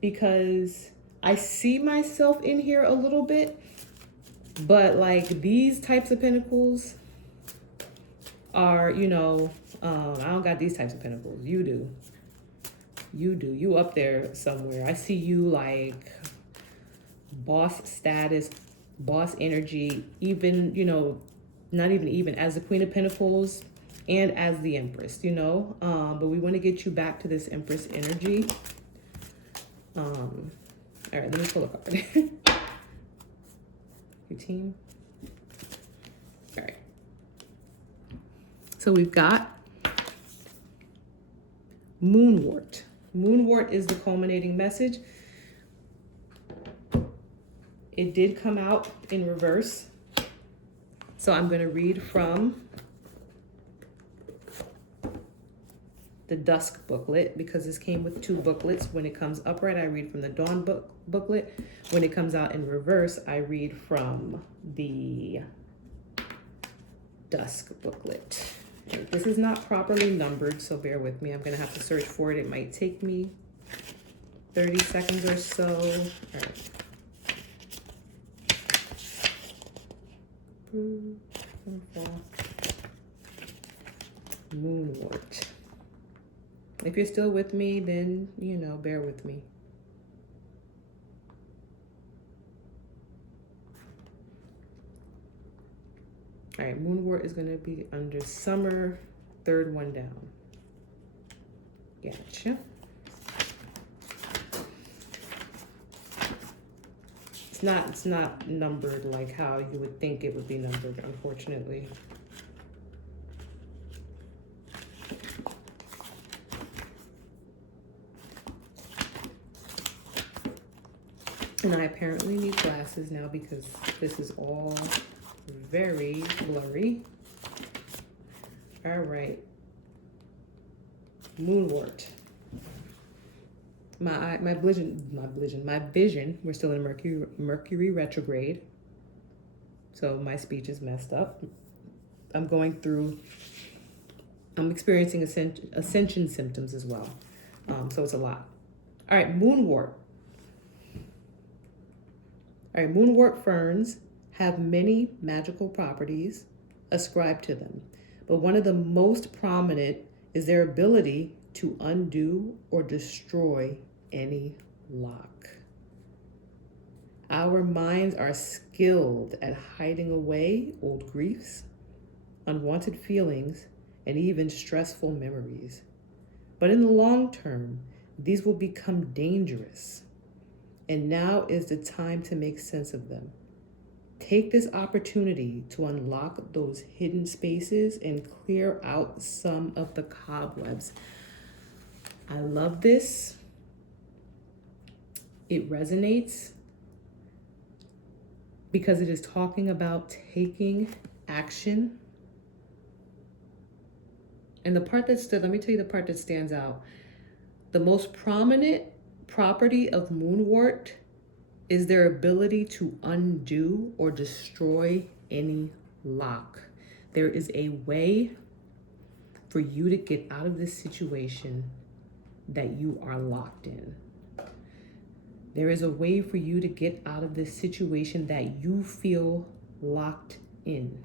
because I see myself in here a little bit, but like these types of pentacles are, I don't got these types of pentacles. You do. You up there somewhere. I see you like boss status, boss energy, even, not even as the Queen of Pentacles and as the Empress, but we want to get you back to this Empress energy. All right, let me pull a card. Your team. All right. So we've got Moonwort. Moonwort is the culminating message. It did come out in reverse. So I'm going to read from the Dusk booklet, because this came with two booklets. When it comes upright, I read from the Dawn booklet. When it comes out in reverse, I read from the Dusk booklet. And this is not properly numbered, so bear with me. I'm going to have to search for it. It might take me 30 seconds or so. All right. Moonwort. If you're still with me, then, bear with me. All right, Moonwort is going to be under Summer, third one down. Gotcha. It's not numbered like how you would think it would be numbered, unfortunately. And I apparently need glasses now because this is all very blurry. All right. Moonwort. My vision, we're still in Mercury retrograde. So my speech is messed up. I'm going through I'm experiencing ascension symptoms as well. So it's a lot. All right, moonwort. All right, moonwort ferns have many magical properties ascribed to them, but one of the most prominent is their ability to undo or destroy any lock. Our minds are skilled at hiding away old griefs, unwanted feelings, and even stressful memories. But in the long term, these will become dangerous. And now is the time to make sense of them. Take this opportunity to unlock those hidden spaces and clear out some of the cobwebs. I love this. It resonates because it is talking about taking action. And the part let me tell you the part that stands out. The most prominent property of moonwort is their ability to undo or destroy any lock. There is a way for you to get out of this situation that you are locked in. There is a way for you to get out of this situation that you feel locked in.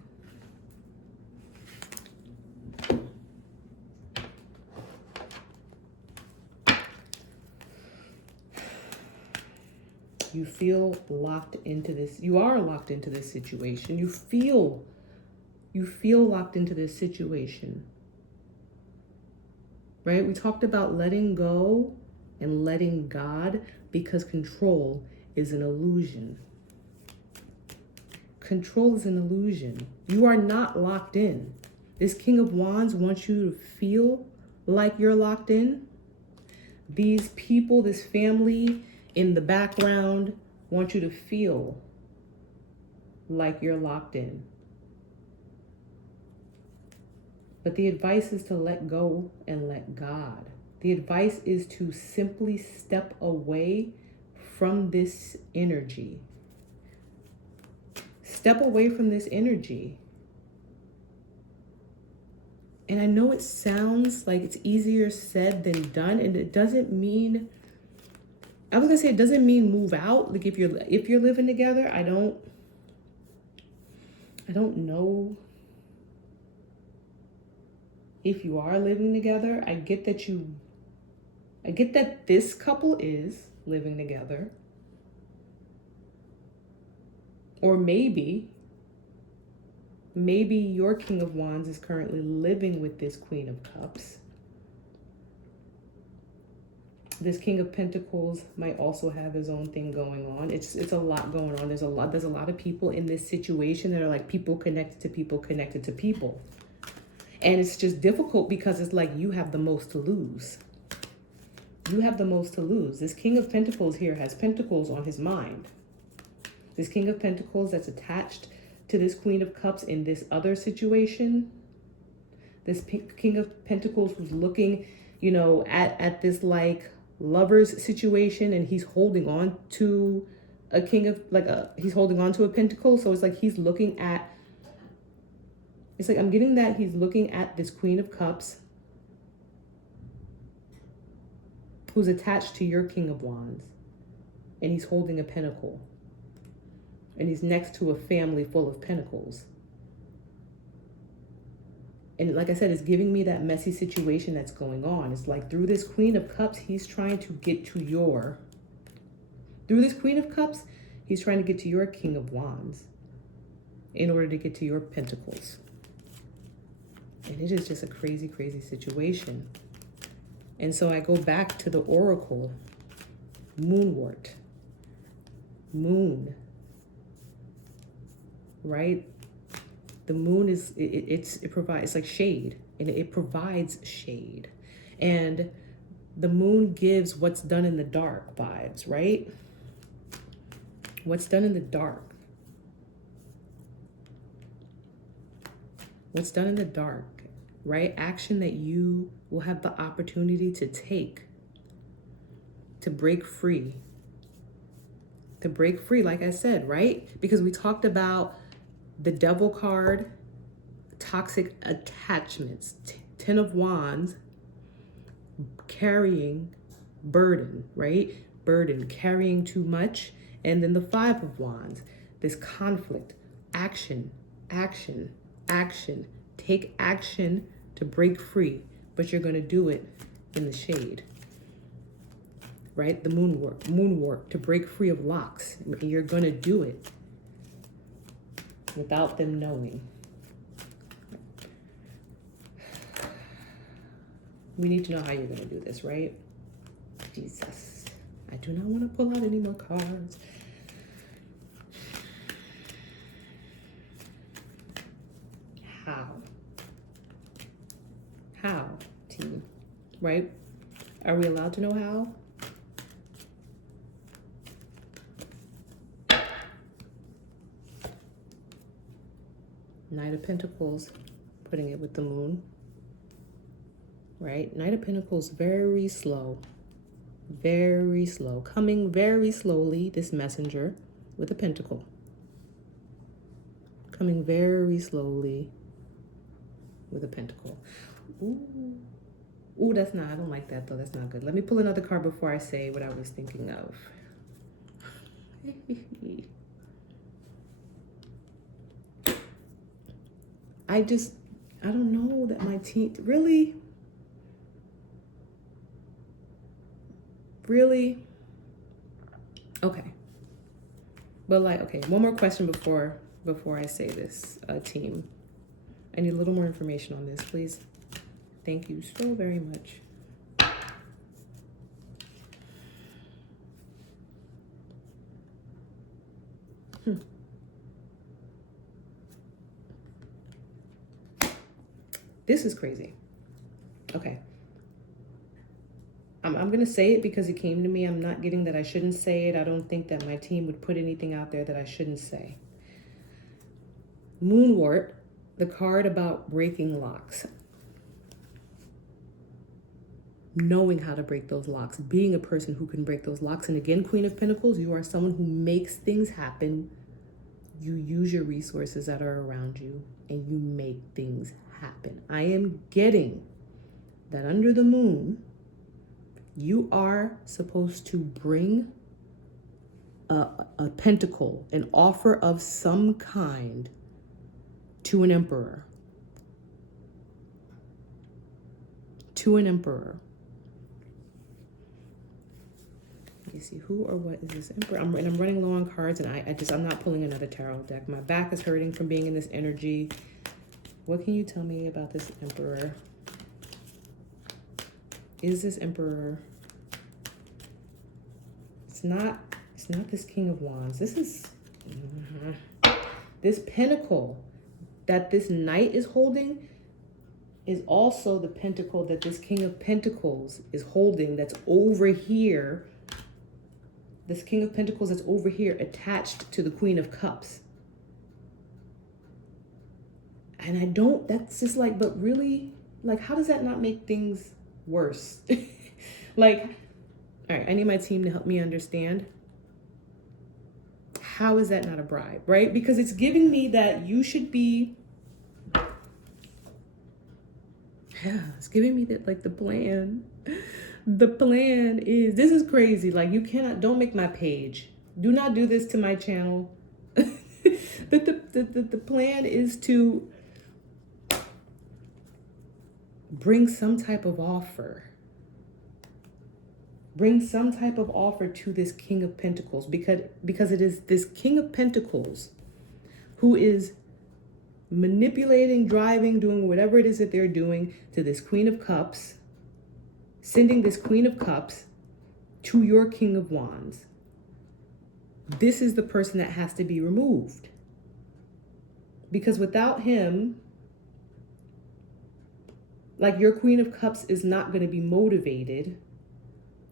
You feel locked into this. You are locked into this situation. You feel locked into this situation. Right? We talked about letting go and letting God because control is an illusion. Control is an illusion. You are not locked in. This King of Wands wants you to feel like you're locked in. These people, this family in the background want you to feel like you're locked in. But the advice is to let go and let God. The advice is to simply step away from this energy. Step away from this energy. And I know it sounds like it's easier said than done, and it doesn't mean, I was gonna say it doesn't mean move out. Like if you're living together, I don't know if you are living together. I get that this couple is living together. Or maybe your King of Wands is currently living with this Queen of Cups. This King of Pentacles might also have his own thing going on. It's a lot going on. There's a lot of people in this situation that are like people connected to people connected to people. And it's just difficult because it's like you have the most to lose. You have the most to lose. This King of Pentacles here has pentacles on his mind. This King of Pentacles that's attached to this Queen of Cups in this other situation. This King of Pentacles was looking, at this like lover's situation, and he's holding on to a he's holding on to a pentacle. So it's like he's looking at, it's like I'm getting that he's looking at this Queen of Cups who's attached to your King of Wands, and he's holding a pentacle, and he's next to a family full of pentacles. And like I said, it's giving me that messy situation that's going on. It's like through this Queen of Cups, he's trying to get to your King of Wands in order to get to your pentacles. And it is just a crazy, crazy situation. And so I go back to the Oracle, moonwort, moon, right? The moon is, it provides, it's like shade, and it provides shade. And the moon gives what's done in the dark vibes, right? What's done in the dark. What's done in the dark, right? Action that you will have the opportunity to take to break free. To break free, like I said, right? Because we talked about the Devil card, toxic attachments, Ten of Wands, carrying burden, right? Burden, carrying too much. And then the Five of Wands, this conflict, action, action, action. Take action to break free, but you're going to do it in the shade, right? The moonwork to break free of locks. You're going to do it without them knowing. We need to know how you're going to do this, right? Jesus. I do not want to pull out any more cards. How, team? Right? Are we allowed to know how? Knight of Pentacles, putting it with the moon. Right? Knight of Pentacles, very slow. Very slow. Coming very slowly, this messenger with a pentacle. Coming very slowly with a pentacle. Ooh. Ooh, that's not, I don't like that though. That's not good. Let me pull another card before I say what I was thinking of. I don't know that my team, really? Really? Okay. But like, okay, one more question before I say this, team. I need a little more information on this, please. Thank you so very much. This is crazy. Okay. I'm going to say it because it came to me. I'm not getting that I shouldn't say it. I don't think that my team would put anything out there that I shouldn't say. Moonwort, the card about breaking locks. Knowing how to break those locks. Being a person who can break those locks. And again, Queen of Pentacles, you are someone who makes things happen. You use your resources that are around you and you make things happen. I am getting that under the moon, you are supposed to bring a pentacle, an offer of some kind to an emperor. To an emperor. Let me see, who or what is this emperor? I'm running low on cards, and I'm not pulling another tarot deck. My back is hurting from being in this energy. What can you tell me about this emperor? Is this emperor? It's not this King of Wands. This is this pentacle that this knight is holding is also the pentacle that this King of Pentacles is holding, that's over here. This King of Pentacles that's over here attached to the Queen of Cups. And that's just like, but really, like, how does that not make things worse? Like, all right, I need my team to help me understand. How is that not a bribe, right? Because it's giving me that you should be, it's giving me that, like, the plan is, this is crazy. Like, you cannot, don't make my page. Do not do this to my channel. But the plan is to bring some type of offer. Bring some type of offer to this King of Pentacles, because it is this King of Pentacles who is manipulating, driving, doing whatever it is that they're doing to this Queen of Cups, sending this Queen of Cups to your King of Wands. This is the person that has to be removed. Because without him, like, your Queen of Cups is not going to be motivated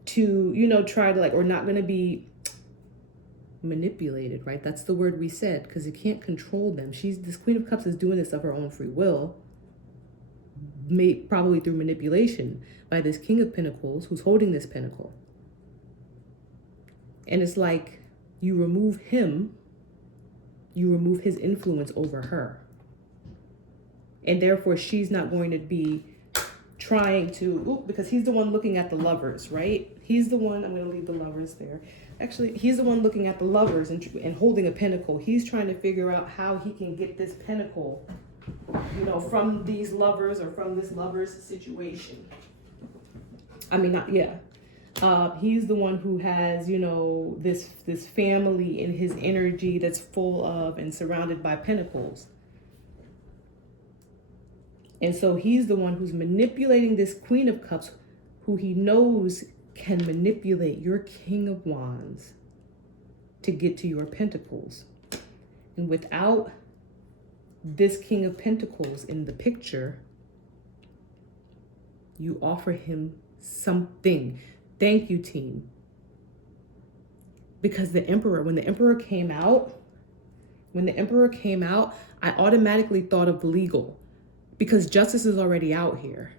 to, try to, like, or not going to be manipulated, right? That's the word we said, because you can't control them. This Queen of Cups is doing this of her own free will, probably through manipulation by this King of Pentacles who's holding this pentacle. And it's like, you remove him, you remove his influence over her. And therefore, she's not going to be trying to, because he's the one looking at the lovers, right? He's the one, I'm going to leave the lovers there. Actually, he's the one looking at the lovers and holding a pentacle. He's trying to figure out how he can get this pentacle, you know, from these lovers or from this lover's situation. I mean, not, yeah. He's the one who has, you know, this family in his energy that's full of and surrounded by pentacles. And so he's the one who's manipulating this Queen of Cups, who he knows can manipulate your King of Wands to get to your Pentacles. And without this King of Pentacles in the picture, you offer him something. Thank you, team. Because the Emperor, when the Emperor came out, I automatically thought of legal. Because Justice is already out here.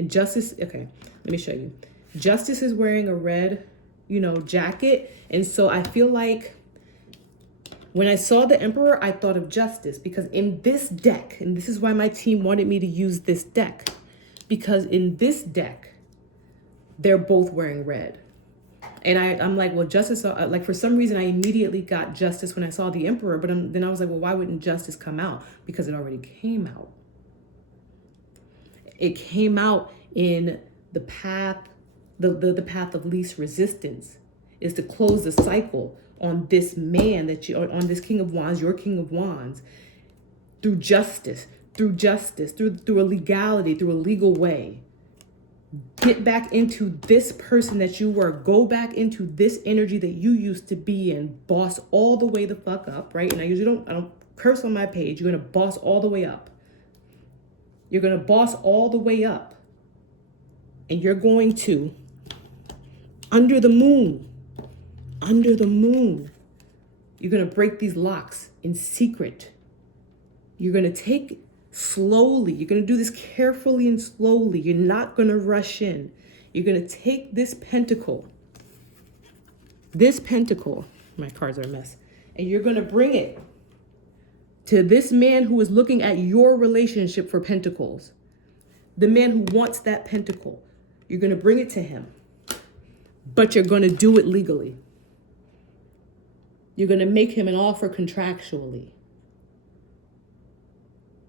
And Justice, okay, let me show you. Justice is wearing a red, you know, jacket. And so I feel like when I saw the Emperor, I thought of Justice. Because in this deck, and this is why my team wanted me to use this deck. Because in this deck, they're both wearing red. And I'm like, well, Justice, like for some reason, I immediately got Justice when I saw the Emperor. But then I was like, well, why wouldn't Justice come out? Because it already came out. It came out in the path, the path of least resistance, is to close the cycle on this man on this King of Wands, your King of Wands, through justice, through a legality, through a legal way. Get back into this person that you were. Go back into this energy that you used to be in. Boss all the way the fuck up, right? And I don't curse on my page. You're gonna boss all the way up. You're going to boss all the way up. And you're going to, under the moon, you're going to break these locks in secret. You're going to take slowly. You're going to do this carefully and slowly. You're not going to rush in. You're going to take this pentacle, my cards are a mess, and you're going to bring it to this man who is looking at your relationship for pentacles. The man who wants that pentacle. You're going to bring it to him. But you're going to do it legally. You're going to make him an offer contractually.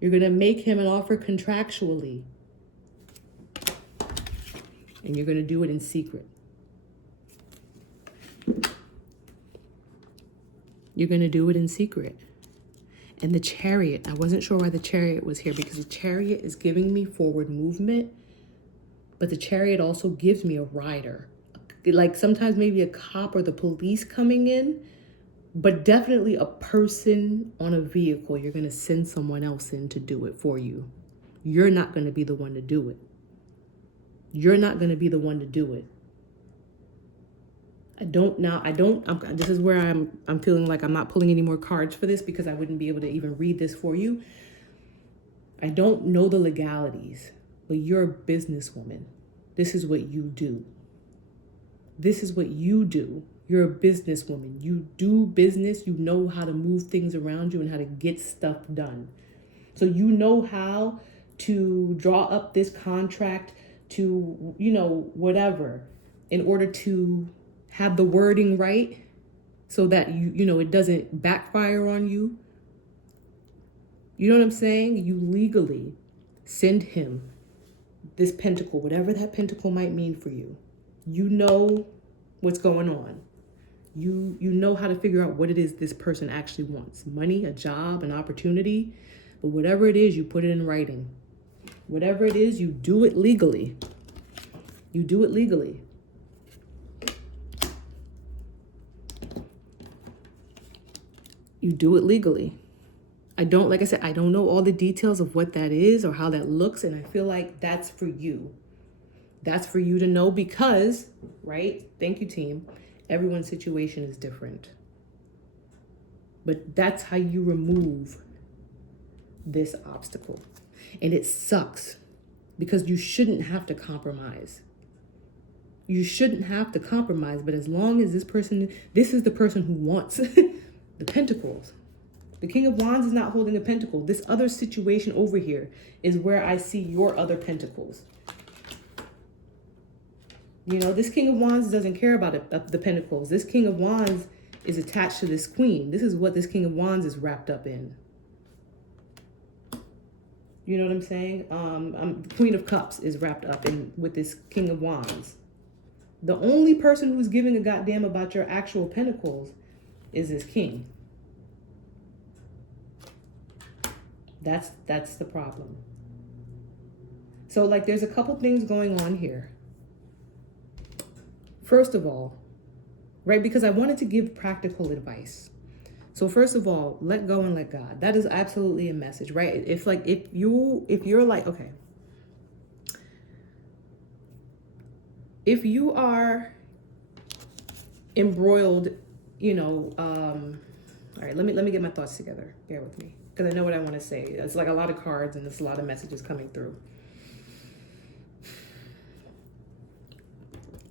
And you're going to do it in secret. And the Chariot, I wasn't sure why the Chariot was here, because the Chariot is giving me forward movement, but the Chariot also gives me a rider. Like sometimes maybe a cop or the police coming in, but definitely a person on a vehicle. You're going to send someone else in to do it for you. You're not going to be the one to do it. This is where I'm feeling like I'm not pulling any more cards for this, because I wouldn't be able to even read this for you. I don't know the legalities, but you're a businesswoman. This is what you do. You're a businesswoman. You do business. You know how to move things around you and how to get stuff done. So you know how to draw up this contract to, you know, whatever, in order to have the wording right so that you know it doesn't backfire on you. You know what I'm saying? You legally send him this pentacle, whatever that pentacle might mean for you. You know what's going on. You know how to figure out what it is this person actually wants. Money, a job, an opportunity. But whatever it is, you put it in writing. Whatever it is, you do it legally. I don't know all the details of what that is or how that looks. And I feel like that's for you. That's for you to know because, right? Thank you, team. Everyone's situation is different. But that's how you remove this obstacle. And it sucks because you shouldn't have to compromise. But as long as this is the person who wants the pentacles. The King of Wands is not holding a pentacle. This other situation over here is where I see your other pentacles. You know, this King of Wands doesn't care about the pentacles. This King of Wands is attached to this queen. This is what this King of Wands is wrapped up in. You know what I'm saying? The Queen of Cups is wrapped up in with this King of Wands. The only person who's giving a goddamn about your actual pentacles is this king. That's the problem. So like there's a couple things going on here. First of all, right, because I wanted to give practical advice. So first of all, let go and let God. That is absolutely a message, right? If you're like, okay, if you are embroiled, you know, all right, let me get my thoughts together. Bear with me, because I know what I want to say. It's like a lot of cards and there's a lot of messages coming through.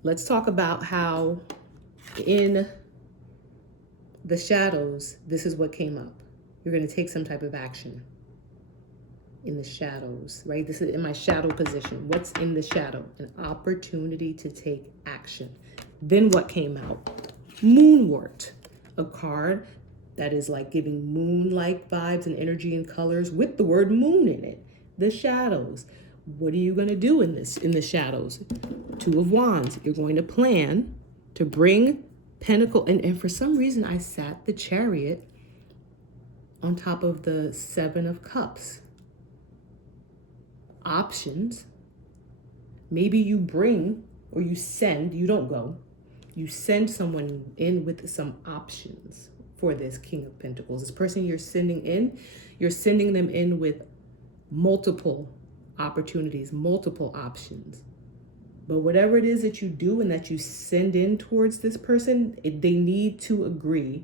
Let's talk about how in the shadows, this is what came up. You're going to take some type of action in the shadows, right? This is in my shadow position. What's in the shadow? An opportunity to take action. Then what came out? Moonwort, a card that is like giving moon-like vibes and energy and colors with the word moon in it. The shadows. What are you going to do in the shadows? Two of Wands. You're going to plan to bring Pentacle, and for some reason I sat the Chariot on top of the Seven of Cups. Options. Maybe you bring or you send, you don't go, you send someone in with some options for this King of Pentacles. This person you're sending them in with multiple opportunities, multiple options. But whatever it is that you do and that you send in towards this person, they need to agree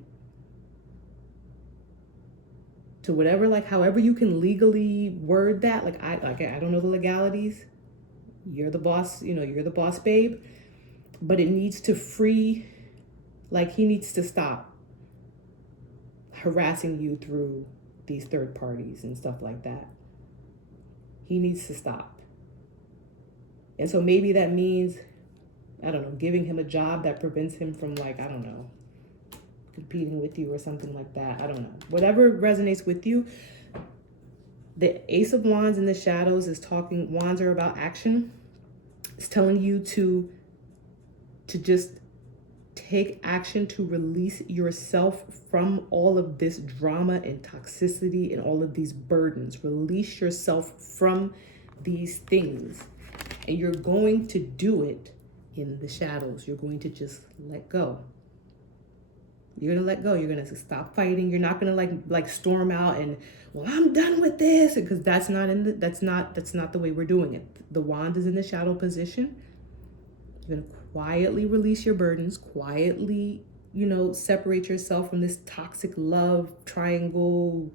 to whatever, like however you can legally word that. I don't know the legalities. You're the boss, you know, you're the boss babe. But it needs to free, like he needs to stop harassing you through these third parties and stuff like that. He needs to stop. And so maybe that means, I don't know, giving him a job that prevents him from, like, I don't know, competing with you or something like that. I don't know. Whatever resonates with you. The Ace of Wands in the shadows is talking, wands are about action. It's telling you to just take action to release yourself from all of this drama and toxicity and all of these burdens. Release yourself from these things. And you're going to do it in the shadows. You're going to just let go. You're going to let go. You're going to stop fighting. You're not going to like storm out and, well, I'm done with this, because that's not the way we're doing it. The wand is in the shadow position. You're going to quietly release your burdens, quietly, you know, separate yourself from this toxic love triangle,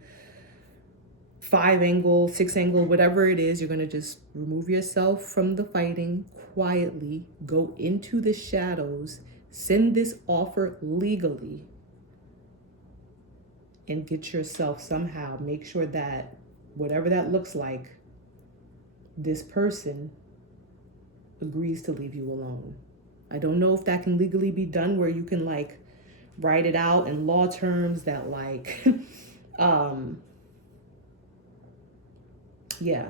5-angle, 6-angle, whatever it is. You're going to just remove yourself from the fighting, quietly go into the shadows, send this offer legally, and get yourself somehow, make sure that whatever that looks like, this person agrees to leave you alone. I don't know if that can legally be done where you can like write it out in law terms that like, yeah,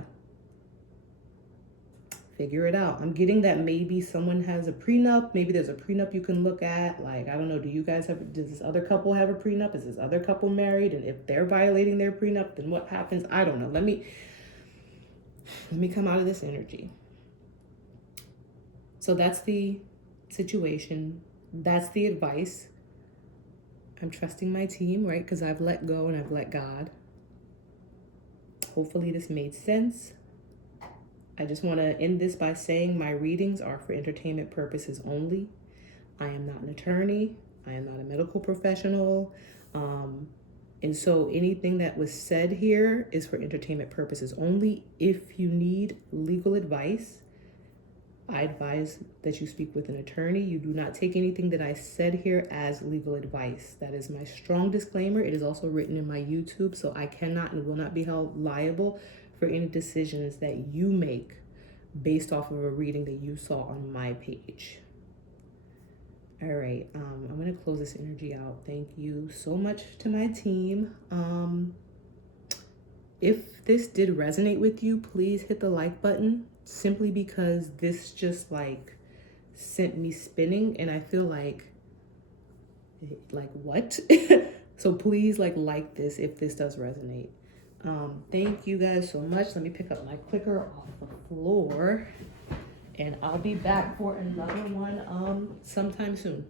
figure it out. I'm getting that maybe someone has a prenup. Maybe there's a prenup you can look at. Like, I don't know, does this other couple have a prenup? Is this other couple married? And if they're violating their prenup, then what happens? I don't know. Let me come out of this energy. So that's the situation. That's the advice. I'm trusting my team, right? Because I've let go and I've let God. Hopefully this made sense. I just want to end this by saying my readings are for entertainment purposes only. I am not an attorney. I am not a medical professional. And so anything that was said here is for entertainment purposes only. If you need legal advice, I advise that you speak with an attorney. You do not take anything that I said here as legal advice. That is my strong disclaimer. It is also written in my YouTube, so I cannot and will not be held liable for any decisions that you make based off of a reading that you saw on my page. All right, I'm going to close this energy out. Thank you so much to my team. If this did resonate with you, please hit the like button, simply because this just like sent me spinning, and I feel like what? So please like this if this does resonate. Thank you guys so much. Let me pick up my clicker off the floor, and I'll be back for another one sometime soon.